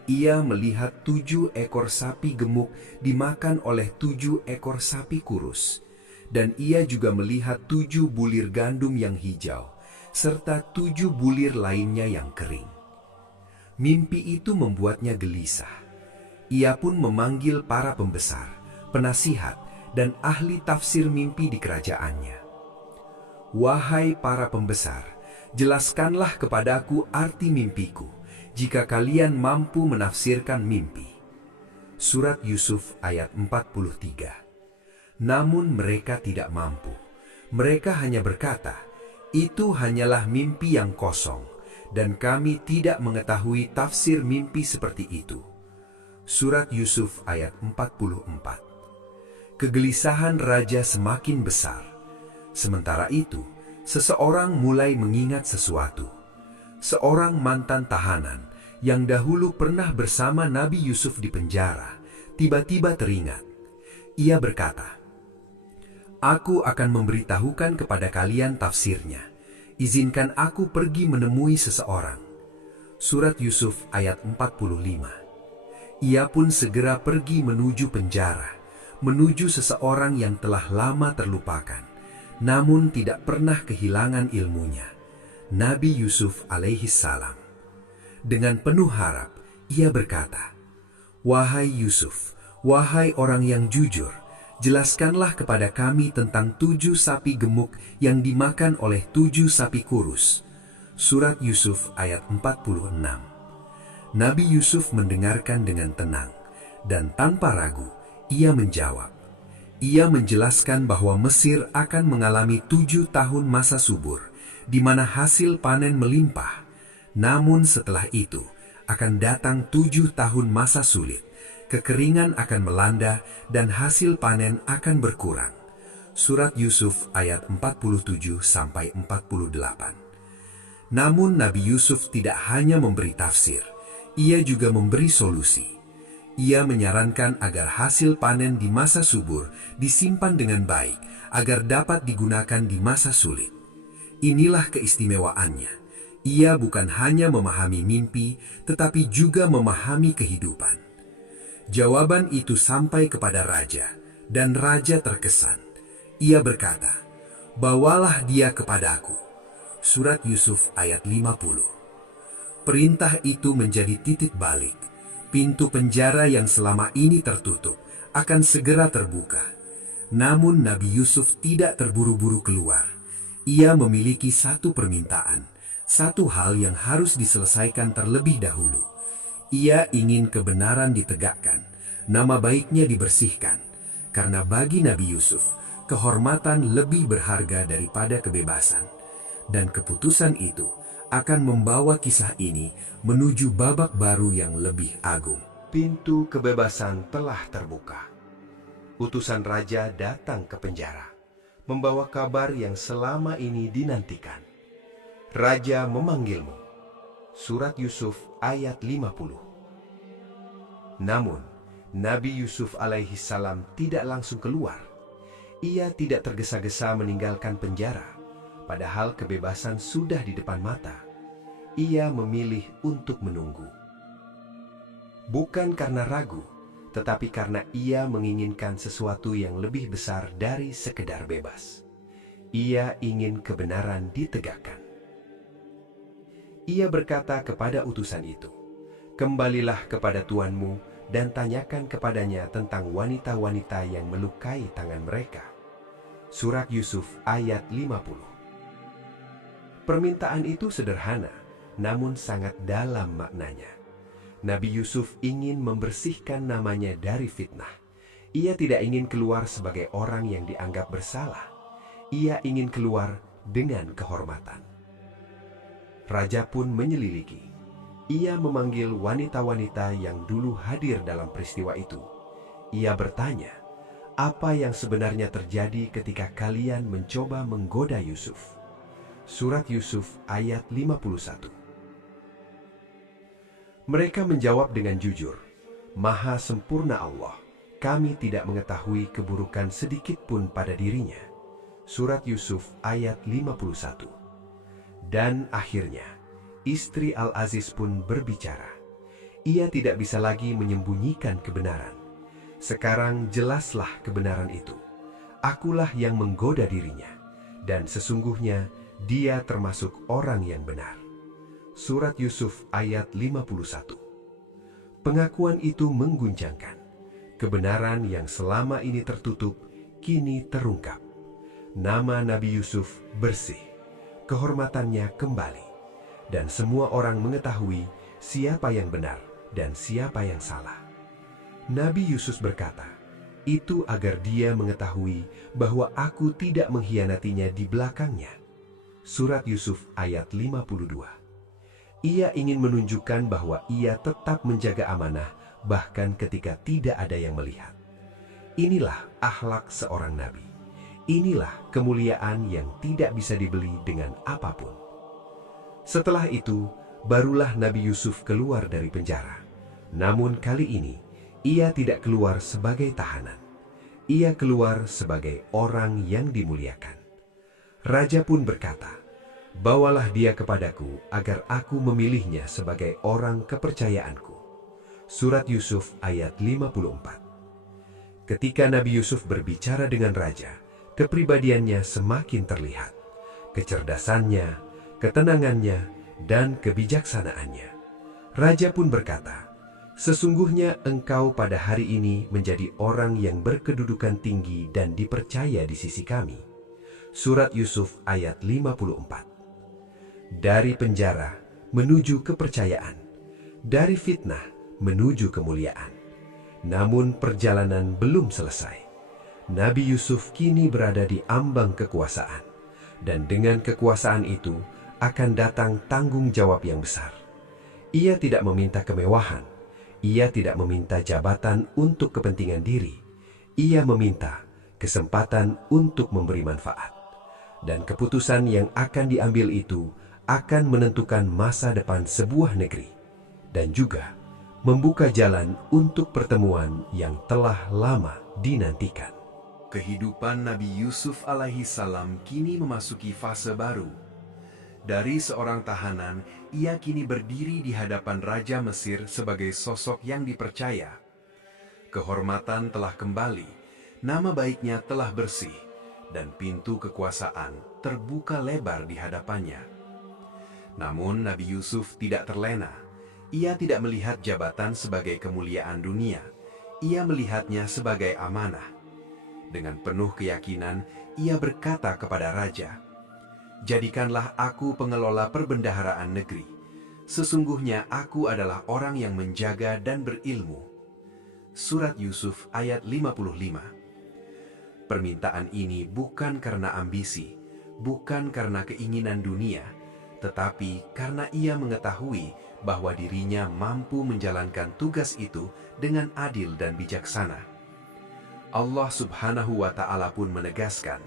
Ia melihat 7 ekor sapi gemuk dimakan oleh 7 ekor sapi kurus. Dan ia juga melihat 7 bulir gandum yang hijau, serta 7 bulir lainnya yang kering. Mimpi itu membuatnya gelisah. Ia pun memanggil para pembesar, penasihat, dan ahli tafsir mimpi di kerajaannya. "Wahai para pembesar, jelaskanlah kepadaku arti mimpiku, jika kalian mampu menafsirkan mimpi. Surat Yusuf ayat 43. Namun mereka tidak mampu. Mereka hanya berkata, "Itu hanyalah mimpi yang kosong, dan kami tidak mengetahui tafsir mimpi seperti itu." Surat Yusuf ayat 44. Kegelisahan raja semakin besar. Sementara itu, seseorang mulai mengingat sesuatu. Seorang mantan tahanan yang dahulu pernah bersama Nabi Yusuf di penjara, tiba-tiba teringat. Ia berkata, "Aku akan memberitahukan kepada kalian tafsirnya. Izinkan aku pergi menemui seseorang." Surat Yusuf ayat 45. Ia pun segera pergi menuju penjara, menuju seseorang yang telah lama terlupakan, namun tidak pernah kehilangan ilmunya, Nabi Yusuf alaihi salam. Dengan penuh harap, ia berkata, "Wahai Yusuf, wahai orang yang jujur, jelaskanlah kepada kami tentang 7 sapi gemuk yang dimakan oleh 7 sapi kurus." Surat Yusuf ayat 46. Nabi Yusuf mendengarkan dengan tenang, dan tanpa ragu, ia menjawab. Ia menjelaskan bahwa Mesir akan mengalami 7 tahun masa subur, di mana hasil panen melimpah. Namun setelah itu, akan datang 7 tahun masa sulit, kekeringan akan melanda, dan hasil panen akan berkurang. Surat Yusuf ayat 47-48. Namun Nabi Yusuf tidak hanya memberi tafsir, ia juga memberi solusi. Ia menyarankan agar hasil panen di masa subur disimpan dengan baik agar dapat digunakan di masa sulit. Inilah keistimewaannya. Ia bukan hanya memahami mimpi, tetapi juga memahami kehidupan. Jawaban itu sampai kepada raja, dan raja terkesan. Ia berkata, "Bawalah dia kepadaku." Surat Yusuf ayat 50. Perintah itu menjadi titik balik. Pintu penjara yang selama ini tertutup akan segera terbuka. Namun Nabi Yusuf tidak terburu-buru keluar. Ia memiliki satu permintaan, satu hal yang harus diselesaikan terlebih dahulu. Ia ingin kebenaran ditegakkan, nama baiknya dibersihkan. Karena bagi Nabi Yusuf, kehormatan lebih berharga daripada kebebasan. Dan keputusan itu akan membawa kisah ini menuju babak baru yang lebih agung. Pintu kebebasan telah terbuka. Utusan raja datang ke penjara, membawa kabar yang selama ini dinantikan. Raja memanggilmu. Surat Yusuf ayat 50. Namun, Nabi Yusuf alaihi salam tidak langsung keluar. Ia tidak tergesa-gesa meninggalkan penjara, padahal kebebasan sudah di depan mata. Ia memilih untuk menunggu. Bukan karena ragu, tetapi karena ia menginginkan sesuatu yang lebih besar dari sekedar bebas. Ia ingin kebenaran ditegakkan. Ia berkata kepada utusan itu, "Kembalilah kepada tuanmu dan tanyakan kepadanya tentang wanita-wanita yang melukai tangan mereka." Surat Yusuf ayat 50. Permintaan itu sederhana, namun sangat dalam maknanya. Nabi Yusuf ingin membersihkan namanya dari fitnah. Ia tidak ingin keluar sebagai orang yang dianggap bersalah. Ia ingin keluar dengan kehormatan. Raja pun menyelidiki. Ia memanggil wanita-wanita yang dulu hadir dalam peristiwa itu. Ia bertanya, "Apa yang sebenarnya terjadi ketika kalian mencoba menggoda Yusuf?" Surat Yusuf ayat 51. Mereka menjawab dengan jujur, "Maha sempurna Allah, kami tidak mengetahui keburukan sedikit pun pada dirinya." Surat Yusuf ayat 51. Dan akhirnya, istri Al-Aziz pun berbicara. Ia tidak bisa lagi menyembunyikan kebenaran. Sekarang jelaslah kebenaran itu. Akulah yang menggoda dirinya, dan sesungguhnya dia termasuk orang yang benar. Surat Yusuf ayat 51. Pengakuan itu mengguncangkan. Kebenaran yang selama ini tertutup, kini terungkap. Nama Nabi Yusuf bersih. kehormatannya kembali, dan semua orang mengetahui siapa yang benar dan siapa yang salah. Nabi Yusuf berkata, "Itu agar dia mengetahui bahwa aku tidak mengkhianatinya di belakangnya." Surat Yusuf ayat 52. Ia ingin menunjukkan bahwa ia tetap menjaga amanah bahkan ketika tidak ada yang melihat. Inilah akhlak seorang nabi. Inilah kemuliaan yang tidak bisa dibeli dengan apapun. Setelah itu, barulah Nabi Yusuf keluar dari penjara. Namun kali ini, ia tidak keluar sebagai tahanan. Ia keluar sebagai orang yang dimuliakan. Raja pun berkata, "Bawalah dia kepadaku agar aku memilihnya sebagai orang kepercayaanku." Surat Yusuf ayat 54. Ketika Nabi Yusuf berbicara dengan raja, kepribadiannya semakin terlihat. Kecerdasannya, ketenangannya, dan kebijaksanaannya. Raja pun berkata, "Sesungguhnya engkau pada hari ini menjadi orang yang berkedudukan tinggi dan dipercaya di sisi kami." Surat Yusuf ayat 54. Dari penjara menuju kepercayaan, dari fitnah menuju kemuliaan. Namun perjalanan belum selesai. Nabi Yusuf kini berada di ambang kekuasaan, dan dengan kekuasaan itu akan datang tanggung jawab yang besar. Ia tidak meminta kemewahan, ia tidak meminta jabatan untuk kepentingan diri, ia meminta kesempatan untuk memberi manfaat. Dan keputusan yang akan diambil itu akan menentukan masa depan sebuah negeri, dan juga membuka jalan untuk pertemuan yang telah lama dinantikan. Kehidupan Nabi Yusuf alaihi salam kini memasuki fase baru. Dari seorang tahanan, ia kini berdiri di hadapan Raja Mesir sebagai sosok yang dipercaya. Kehormatan telah kembali, nama baiknya telah bersih, dan pintu kekuasaan terbuka lebar di hadapannya. Namun Nabi Yusuf tidak terlena. Ia tidak melihat jabatan sebagai kemuliaan dunia. Ia melihatnya sebagai amanah. Dengan penuh keyakinan, ia berkata kepada raja, "Jadikanlah aku pengelola perbendaharaan negeri. Sesungguhnya aku adalah orang yang menjaga dan berilmu." Surat Yusuf ayat 55. Permintaan ini bukan karena ambisi, bukan karena keinginan dunia, tetapi karena ia mengetahui bahwa dirinya mampu menjalankan tugas itu dengan adil dan bijaksana. Allah Subhanahu wa Ta'ala pun menegaskan,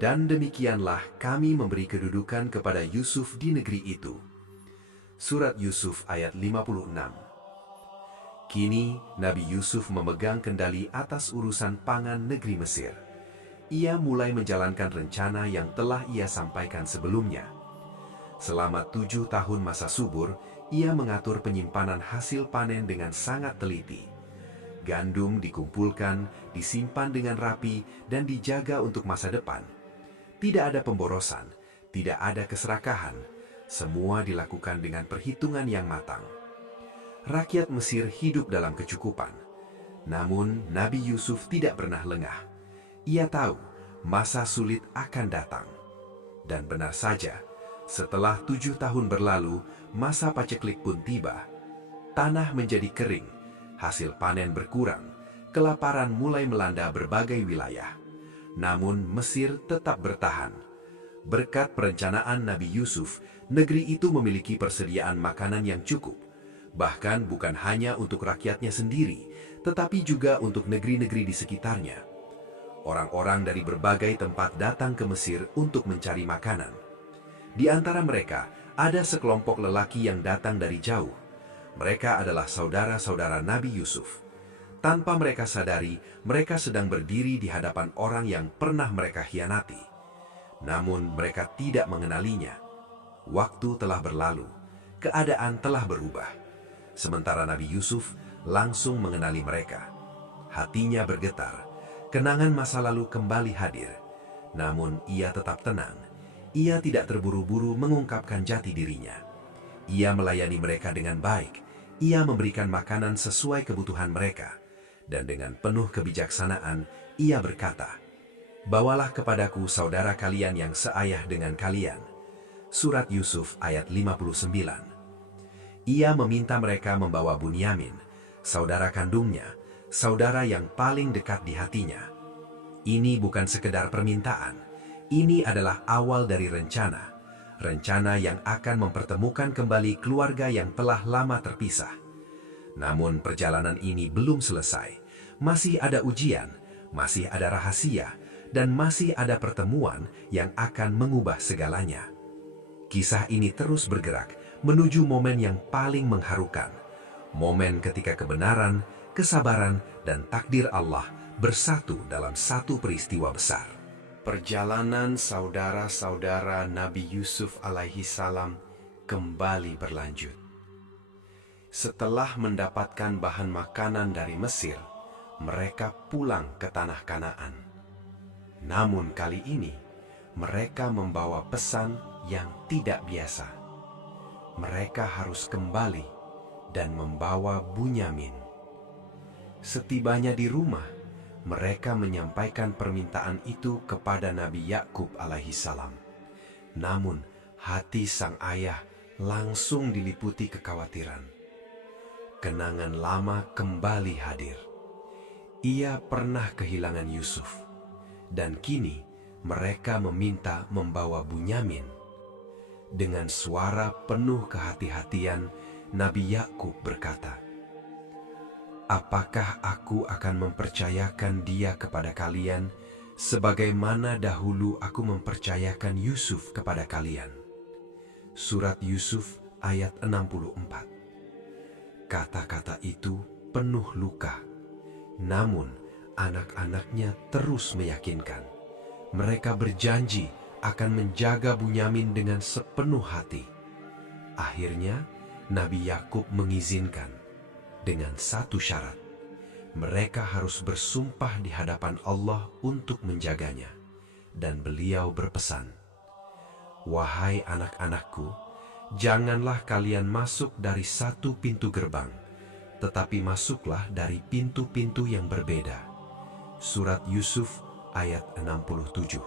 "Dan demikianlah kami memberi kedudukan kepada Yusuf di negeri itu." Surat Yusuf ayat 56. Kini Nabi Yusuf memegang kendali atas urusan pangan negeri Mesir. Ia mulai menjalankan rencana yang telah ia sampaikan sebelumnya. Selama 7 tahun masa subur, ia mengatur penyimpanan hasil panen dengan sangat teliti. Gandum dikumpulkan, disimpan dengan rapi, dan dijaga untuk masa depan. Tidak ada pemborosan, tidak ada keserakahan. Semua dilakukan dengan perhitungan yang matang. Rakyat Mesir hidup dalam kecukupan. Namun Nabi Yusuf tidak pernah lengah. Ia tahu masa sulit akan datang. Dan benar saja, setelah 7 tahun berlalu, masa paceklik pun tiba. Tanah menjadi kering, hasil panen berkurang, kelaparan mulai melanda berbagai wilayah. Namun Mesir tetap bertahan. Berkat perencanaan Nabi Yusuf, negeri itu memiliki persediaan makanan yang cukup. Bahkan bukan hanya untuk rakyatnya sendiri, tetapi juga untuk negeri-negeri di sekitarnya. Orang-orang dari berbagai tempat datang ke Mesir untuk mencari makanan. Di antara mereka, ada sekelompok lelaki yang datang dari jauh. Mereka adalah saudara-saudara Nabi Yusuf. Tanpa mereka sadari, mereka sedang berdiri di hadapan orang yang pernah mereka khianati. Namun mereka tidak mengenalinya. Waktu telah berlalu, keadaan telah berubah. Sementara Nabi Yusuf langsung mengenali mereka. Hatinya bergetar, kenangan masa lalu kembali hadir. Namun ia tetap tenang. Ia tidak terburu-buru mengungkapkan jati dirinya. Ia melayani mereka dengan baik. Ia memberikan makanan sesuai kebutuhan mereka. Dan dengan penuh kebijaksanaan, ia berkata, "Bawalah kepadaku saudara kalian yang seayah dengan kalian. Surat Yusuf ayat 59. Ia meminta mereka membawa Bunyamin, saudara kandungnya, saudara yang paling dekat di hatinya. Ini bukan sekedar permintaan, ini adalah awal dari rencana. Rencana yang akan mempertemukan kembali keluarga yang telah lama terpisah. Namun perjalanan ini belum selesai. Masih ada ujian, masih ada rahasia, dan masih ada pertemuan yang akan mengubah segalanya. Kisah ini terus bergerak menuju momen yang paling mengharukan. Momen ketika kebenaran, kesabaran, dan takdir Allah bersatu dalam satu peristiwa besar. Perjalanan saudara-saudara Nabi Yusuf alaihi salam kembali berlanjut. Setelah mendapatkan bahan makanan dari Mesir, mereka pulang ke tanah Kanaan. Namun kali ini, mereka membawa pesan yang tidak biasa. Mereka harus kembali dan membawa Bunyamin. Setibanya di rumah, mereka menyampaikan permintaan itu kepada Nabi Yakub alaihissalam. Namun, hati sang ayah langsung diliputi kekhawatiran. Kenangan lama kembali hadir. Ia pernah kehilangan Yusuf, dan kini mereka meminta membawa Bunyamin. Dengan suara penuh kehati-hatian, Nabi Yakub berkata, "Apakah aku akan mempercayakan dia kepada kalian, sebagaimana dahulu aku mempercayakan Yusuf kepada kalian?" Surat Yusuf ayat 64. Kata-kata itu penuh luka, namun anak-anaknya terus meyakinkan. Mereka berjanji akan menjaga Bunyamin dengan sepenuh hati. Akhirnya, Nabi Yakub mengizinkan dengan satu syarat. Mereka harus bersumpah di hadapan Allah untuk menjaganya. Dan beliau berpesan, "Wahai anak-anakku, janganlah kalian masuk dari satu pintu gerbang, tetapi masuklah dari pintu-pintu yang berbeda." Surat Yusuf ayat 67.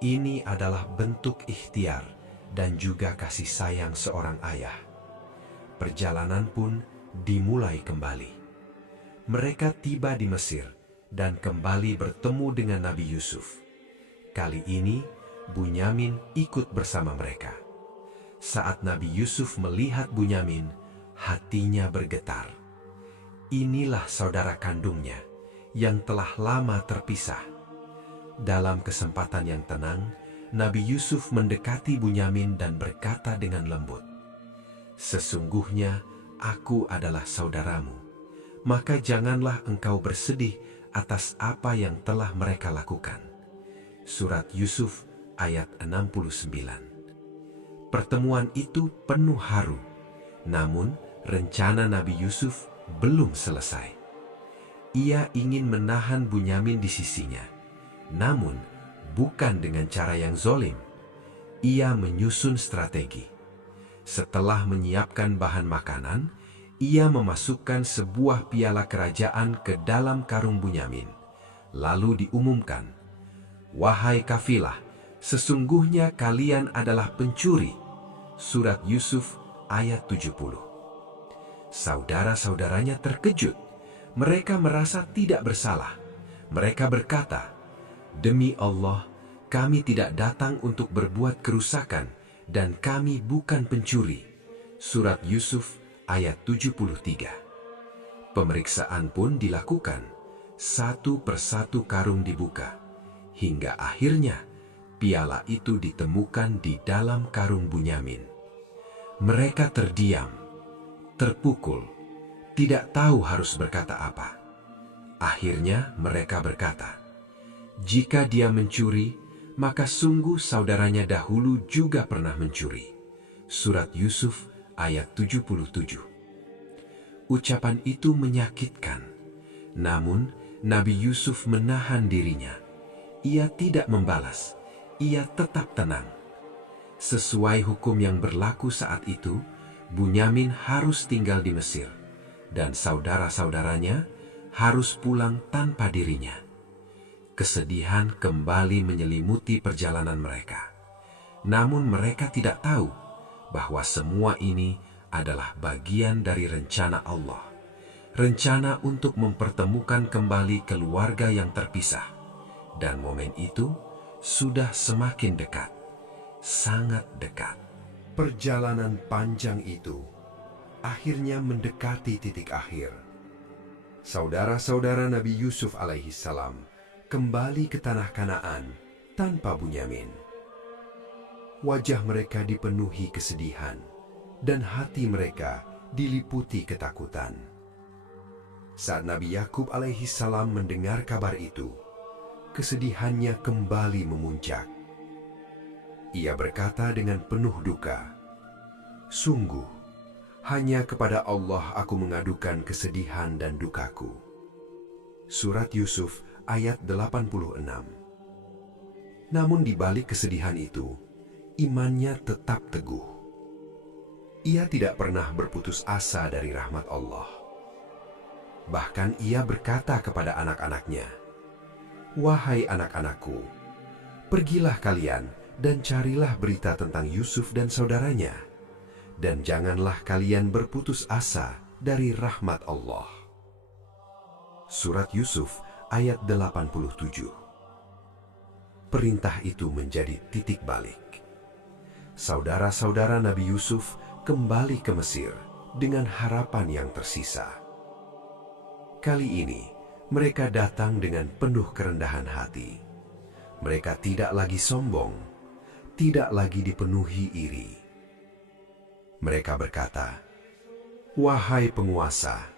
Ini adalah bentuk ikhtiar dan juga kasih sayang seorang ayah. Perjalanan pun dimulai kembali. Mereka tiba di Mesir dan kembali bertemu dengan Nabi Yusuf. Kali ini, Bunyamin ikut bersama mereka. Saat Nabi Yusuf melihat Bunyamin, hatinya bergetar. Inilah saudara kandungnya yang telah lama terpisah. Dalam kesempatan yang tenang, Nabi Yusuf mendekati Bunyamin dan berkata dengan lembut, "Sesungguhnya aku adalah saudaramu, maka janganlah engkau bersedih atas apa yang telah mereka lakukan." Surat Yusuf ayat 69. Pertemuan itu penuh haru, namun rencana Nabi Yusuf belum selesai. Ia ingin menahan Bunyamin di sisinya, namun bukan dengan cara yang zolim. Ia menyusun strategi. Setelah menyiapkan bahan makanan, ia memasukkan sebuah piala kerajaan ke dalam karung Bunyamin. Lalu diumumkan, "Wahai kafilah, sesungguhnya kalian adalah pencuri." Surat Yusuf ayat 70. Saudara-saudaranya terkejut. Mereka merasa tidak bersalah. Mereka berkata, "Demi Allah, kami tidak datang untuk berbuat kerusakan dan kami bukan pencuri." Surat Yusuf ayat 73. Pemeriksaan pun dilakukan. Satu persatu karung dibuka. Hingga akhirnya piala itu ditemukan di dalam karung Bunyamin. Mereka terdiam, terpukul, tidak tahu harus berkata apa. Akhirnya mereka berkata, "Jika dia mencuri, maka sungguh saudaranya dahulu juga pernah mencuri." Surat Yusuf ayat 77. Ucapan itu menyakitkan, namun Nabi Yusuf menahan dirinya. Ia tidak membalas, ia tetap tenang. Sesuai hukum yang berlaku saat itu, Bunyamin harus tinggal di Mesir, dan saudara-saudaranya harus pulang tanpa dirinya. Kesedihan kembali menyelimuti perjalanan mereka. Namun mereka tidak tahu bahwa semua ini adalah bagian dari rencana Allah. Rencana untuk mempertemukan kembali keluarga yang terpisah. Dan momen itu sudah semakin dekat, sangat dekat. Perjalanan panjang itu akhirnya mendekati titik akhir. Saudara-saudara Nabi Yusuf alaihissalam kembali ke tanah Kanaan tanpa Bunyamin. Wajah mereka dipenuhi kesedihan dan hati mereka diliputi ketakutan. Saat Nabi Yakub alaihissalam mendengar kabar itu, kesedihannya kembali memuncak. Ia berkata dengan penuh duka, "Sungguh, hanya kepada Allah aku mengadukan kesedihan dan dukaku." Surat Yusuf ayat 86. Namun di balik kesedihan itu, imannya tetap teguh. Ia tidak pernah berputus asa dari rahmat Allah. Bahkan ia berkata kepada anak-anaknya, "Wahai anak-anakku, pergilah kalian dan carilah berita tentang Yusuf dan saudaranya, dan janganlah kalian berputus asa dari rahmat Allah." Surat Yusuf ayat 87. Perintah itu menjadi titik balik. Saudara-saudara Nabi Yusuf kembali ke Mesir dengan harapan yang tersisa. Kali ini mereka datang dengan penuh kerendahan hati. Mereka tidak lagi sombong, tidak lagi dipenuhi iri. Mereka berkata, "Wahai penguasa,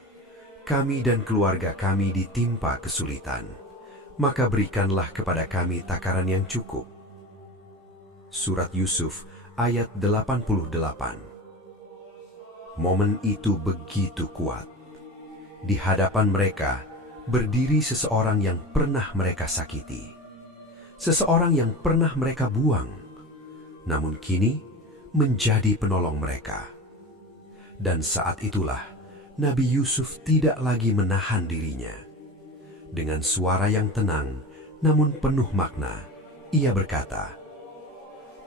kami dan keluarga kami ditimpa kesulitan, maka berikanlah kepada kami takaran yang cukup." Surat Yusuf ayat 88. Momen itu begitu kuat. Di hadapan mereka berdiri seseorang yang pernah mereka sakiti, seseorang yang pernah mereka buang, namun kini menjadi penolong mereka. Dan saat itulah Nabi Yusuf tidak lagi menahan dirinya. Dengan suara yang tenang namun penuh makna, ia berkata,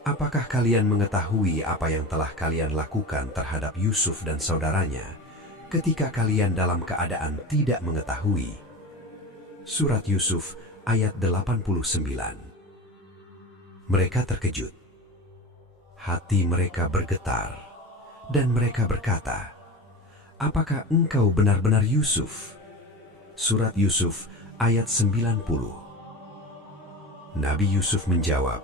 "Apakah kalian mengetahui apa yang telah kalian lakukan terhadap Yusuf dan saudaranya ketika kalian dalam keadaan tidak mengetahui?" Surat Yusuf ayat 89. Mereka terkejut. Hati mereka bergetar dan mereka berkata, "Apakah engkau benar-benar Yusuf?" Surat Yusuf ayat 90. Nabi Yusuf menjawab,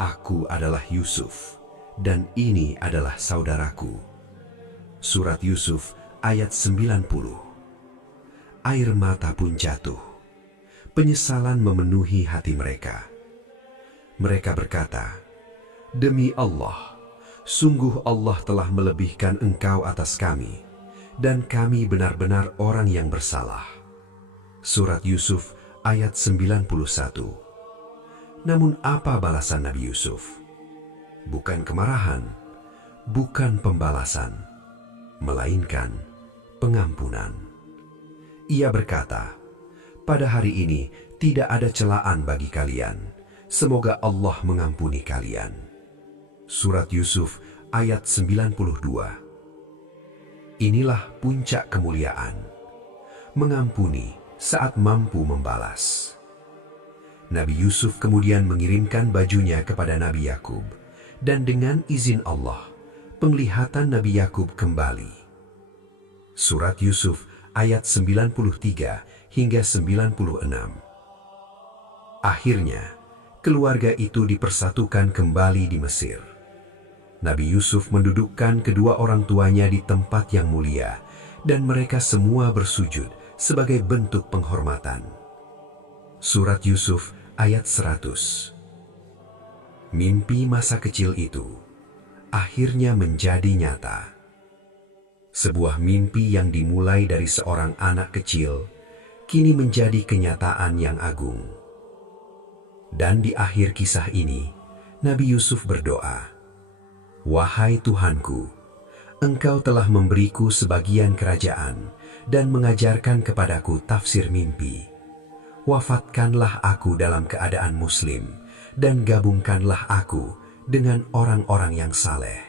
"Aku adalah Yusuf, dan ini adalah saudaraku." Surat Yusuf ayat 90. Air mata pun jatuh. Penyesalan memenuhi hati mereka. Mereka berkata, "Demi Allah, sungguh Allah telah melebihkan engkau atas kami, dan kami benar-benar orang yang bersalah." Surat Yusuf ayat 91. Namun apa balasan Nabi Yusuf? Bukan kemarahan, bukan pembalasan, melainkan pengampunan. Ia berkata, "Pada hari ini tidak ada celaan bagi kalian. Semoga Allah mengampuni kalian." Surat Yusuf ayat 92. Inilah puncak kemuliaan, mengampuni saat mampu membalas. Nabi Yusuf kemudian mengirimkan bajunya kepada Nabi Yakub, dan dengan izin Allah, penglihatan Nabi Yakub kembali. Surat Yusuf ayat 93 hingga 96. Akhirnya, keluarga itu dipersatukan kembali di Mesir. Nabi Yusuf mendudukkan kedua orang tuanya di tempat yang mulia, dan mereka semua bersujud sebagai bentuk penghormatan. Surat Yusuf ayat 100. Mimpi masa kecil itu akhirnya menjadi nyata. Sebuah mimpi yang dimulai dari seorang anak kecil kini menjadi kenyataan yang agung. Dan di akhir kisah ini, Nabi Yusuf berdoa, "Wahai Tuhanku, Engkau telah memberiku sebagian kerajaan dan mengajarkan kepadaku tafsir mimpi. Wafatkanlah aku dalam keadaan muslim dan gabungkanlah aku dengan orang-orang yang saleh.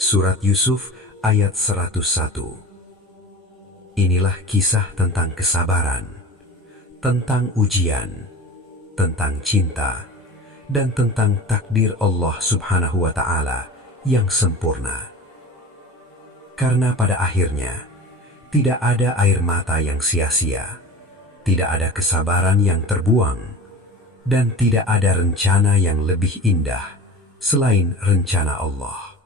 Surat Yusuf ayat 101. Inilah kisah tentang kesabaran, tentang ujian, tentang cinta, dan tentang takdir Allah Subhanahu wa Ta'ala yang sempurna. Karena pada akhirnya tidak ada air mata yang sia-sia, tidak ada kesabaran yang terbuang, dan tidak ada rencana yang lebih indah selain rencana Allah.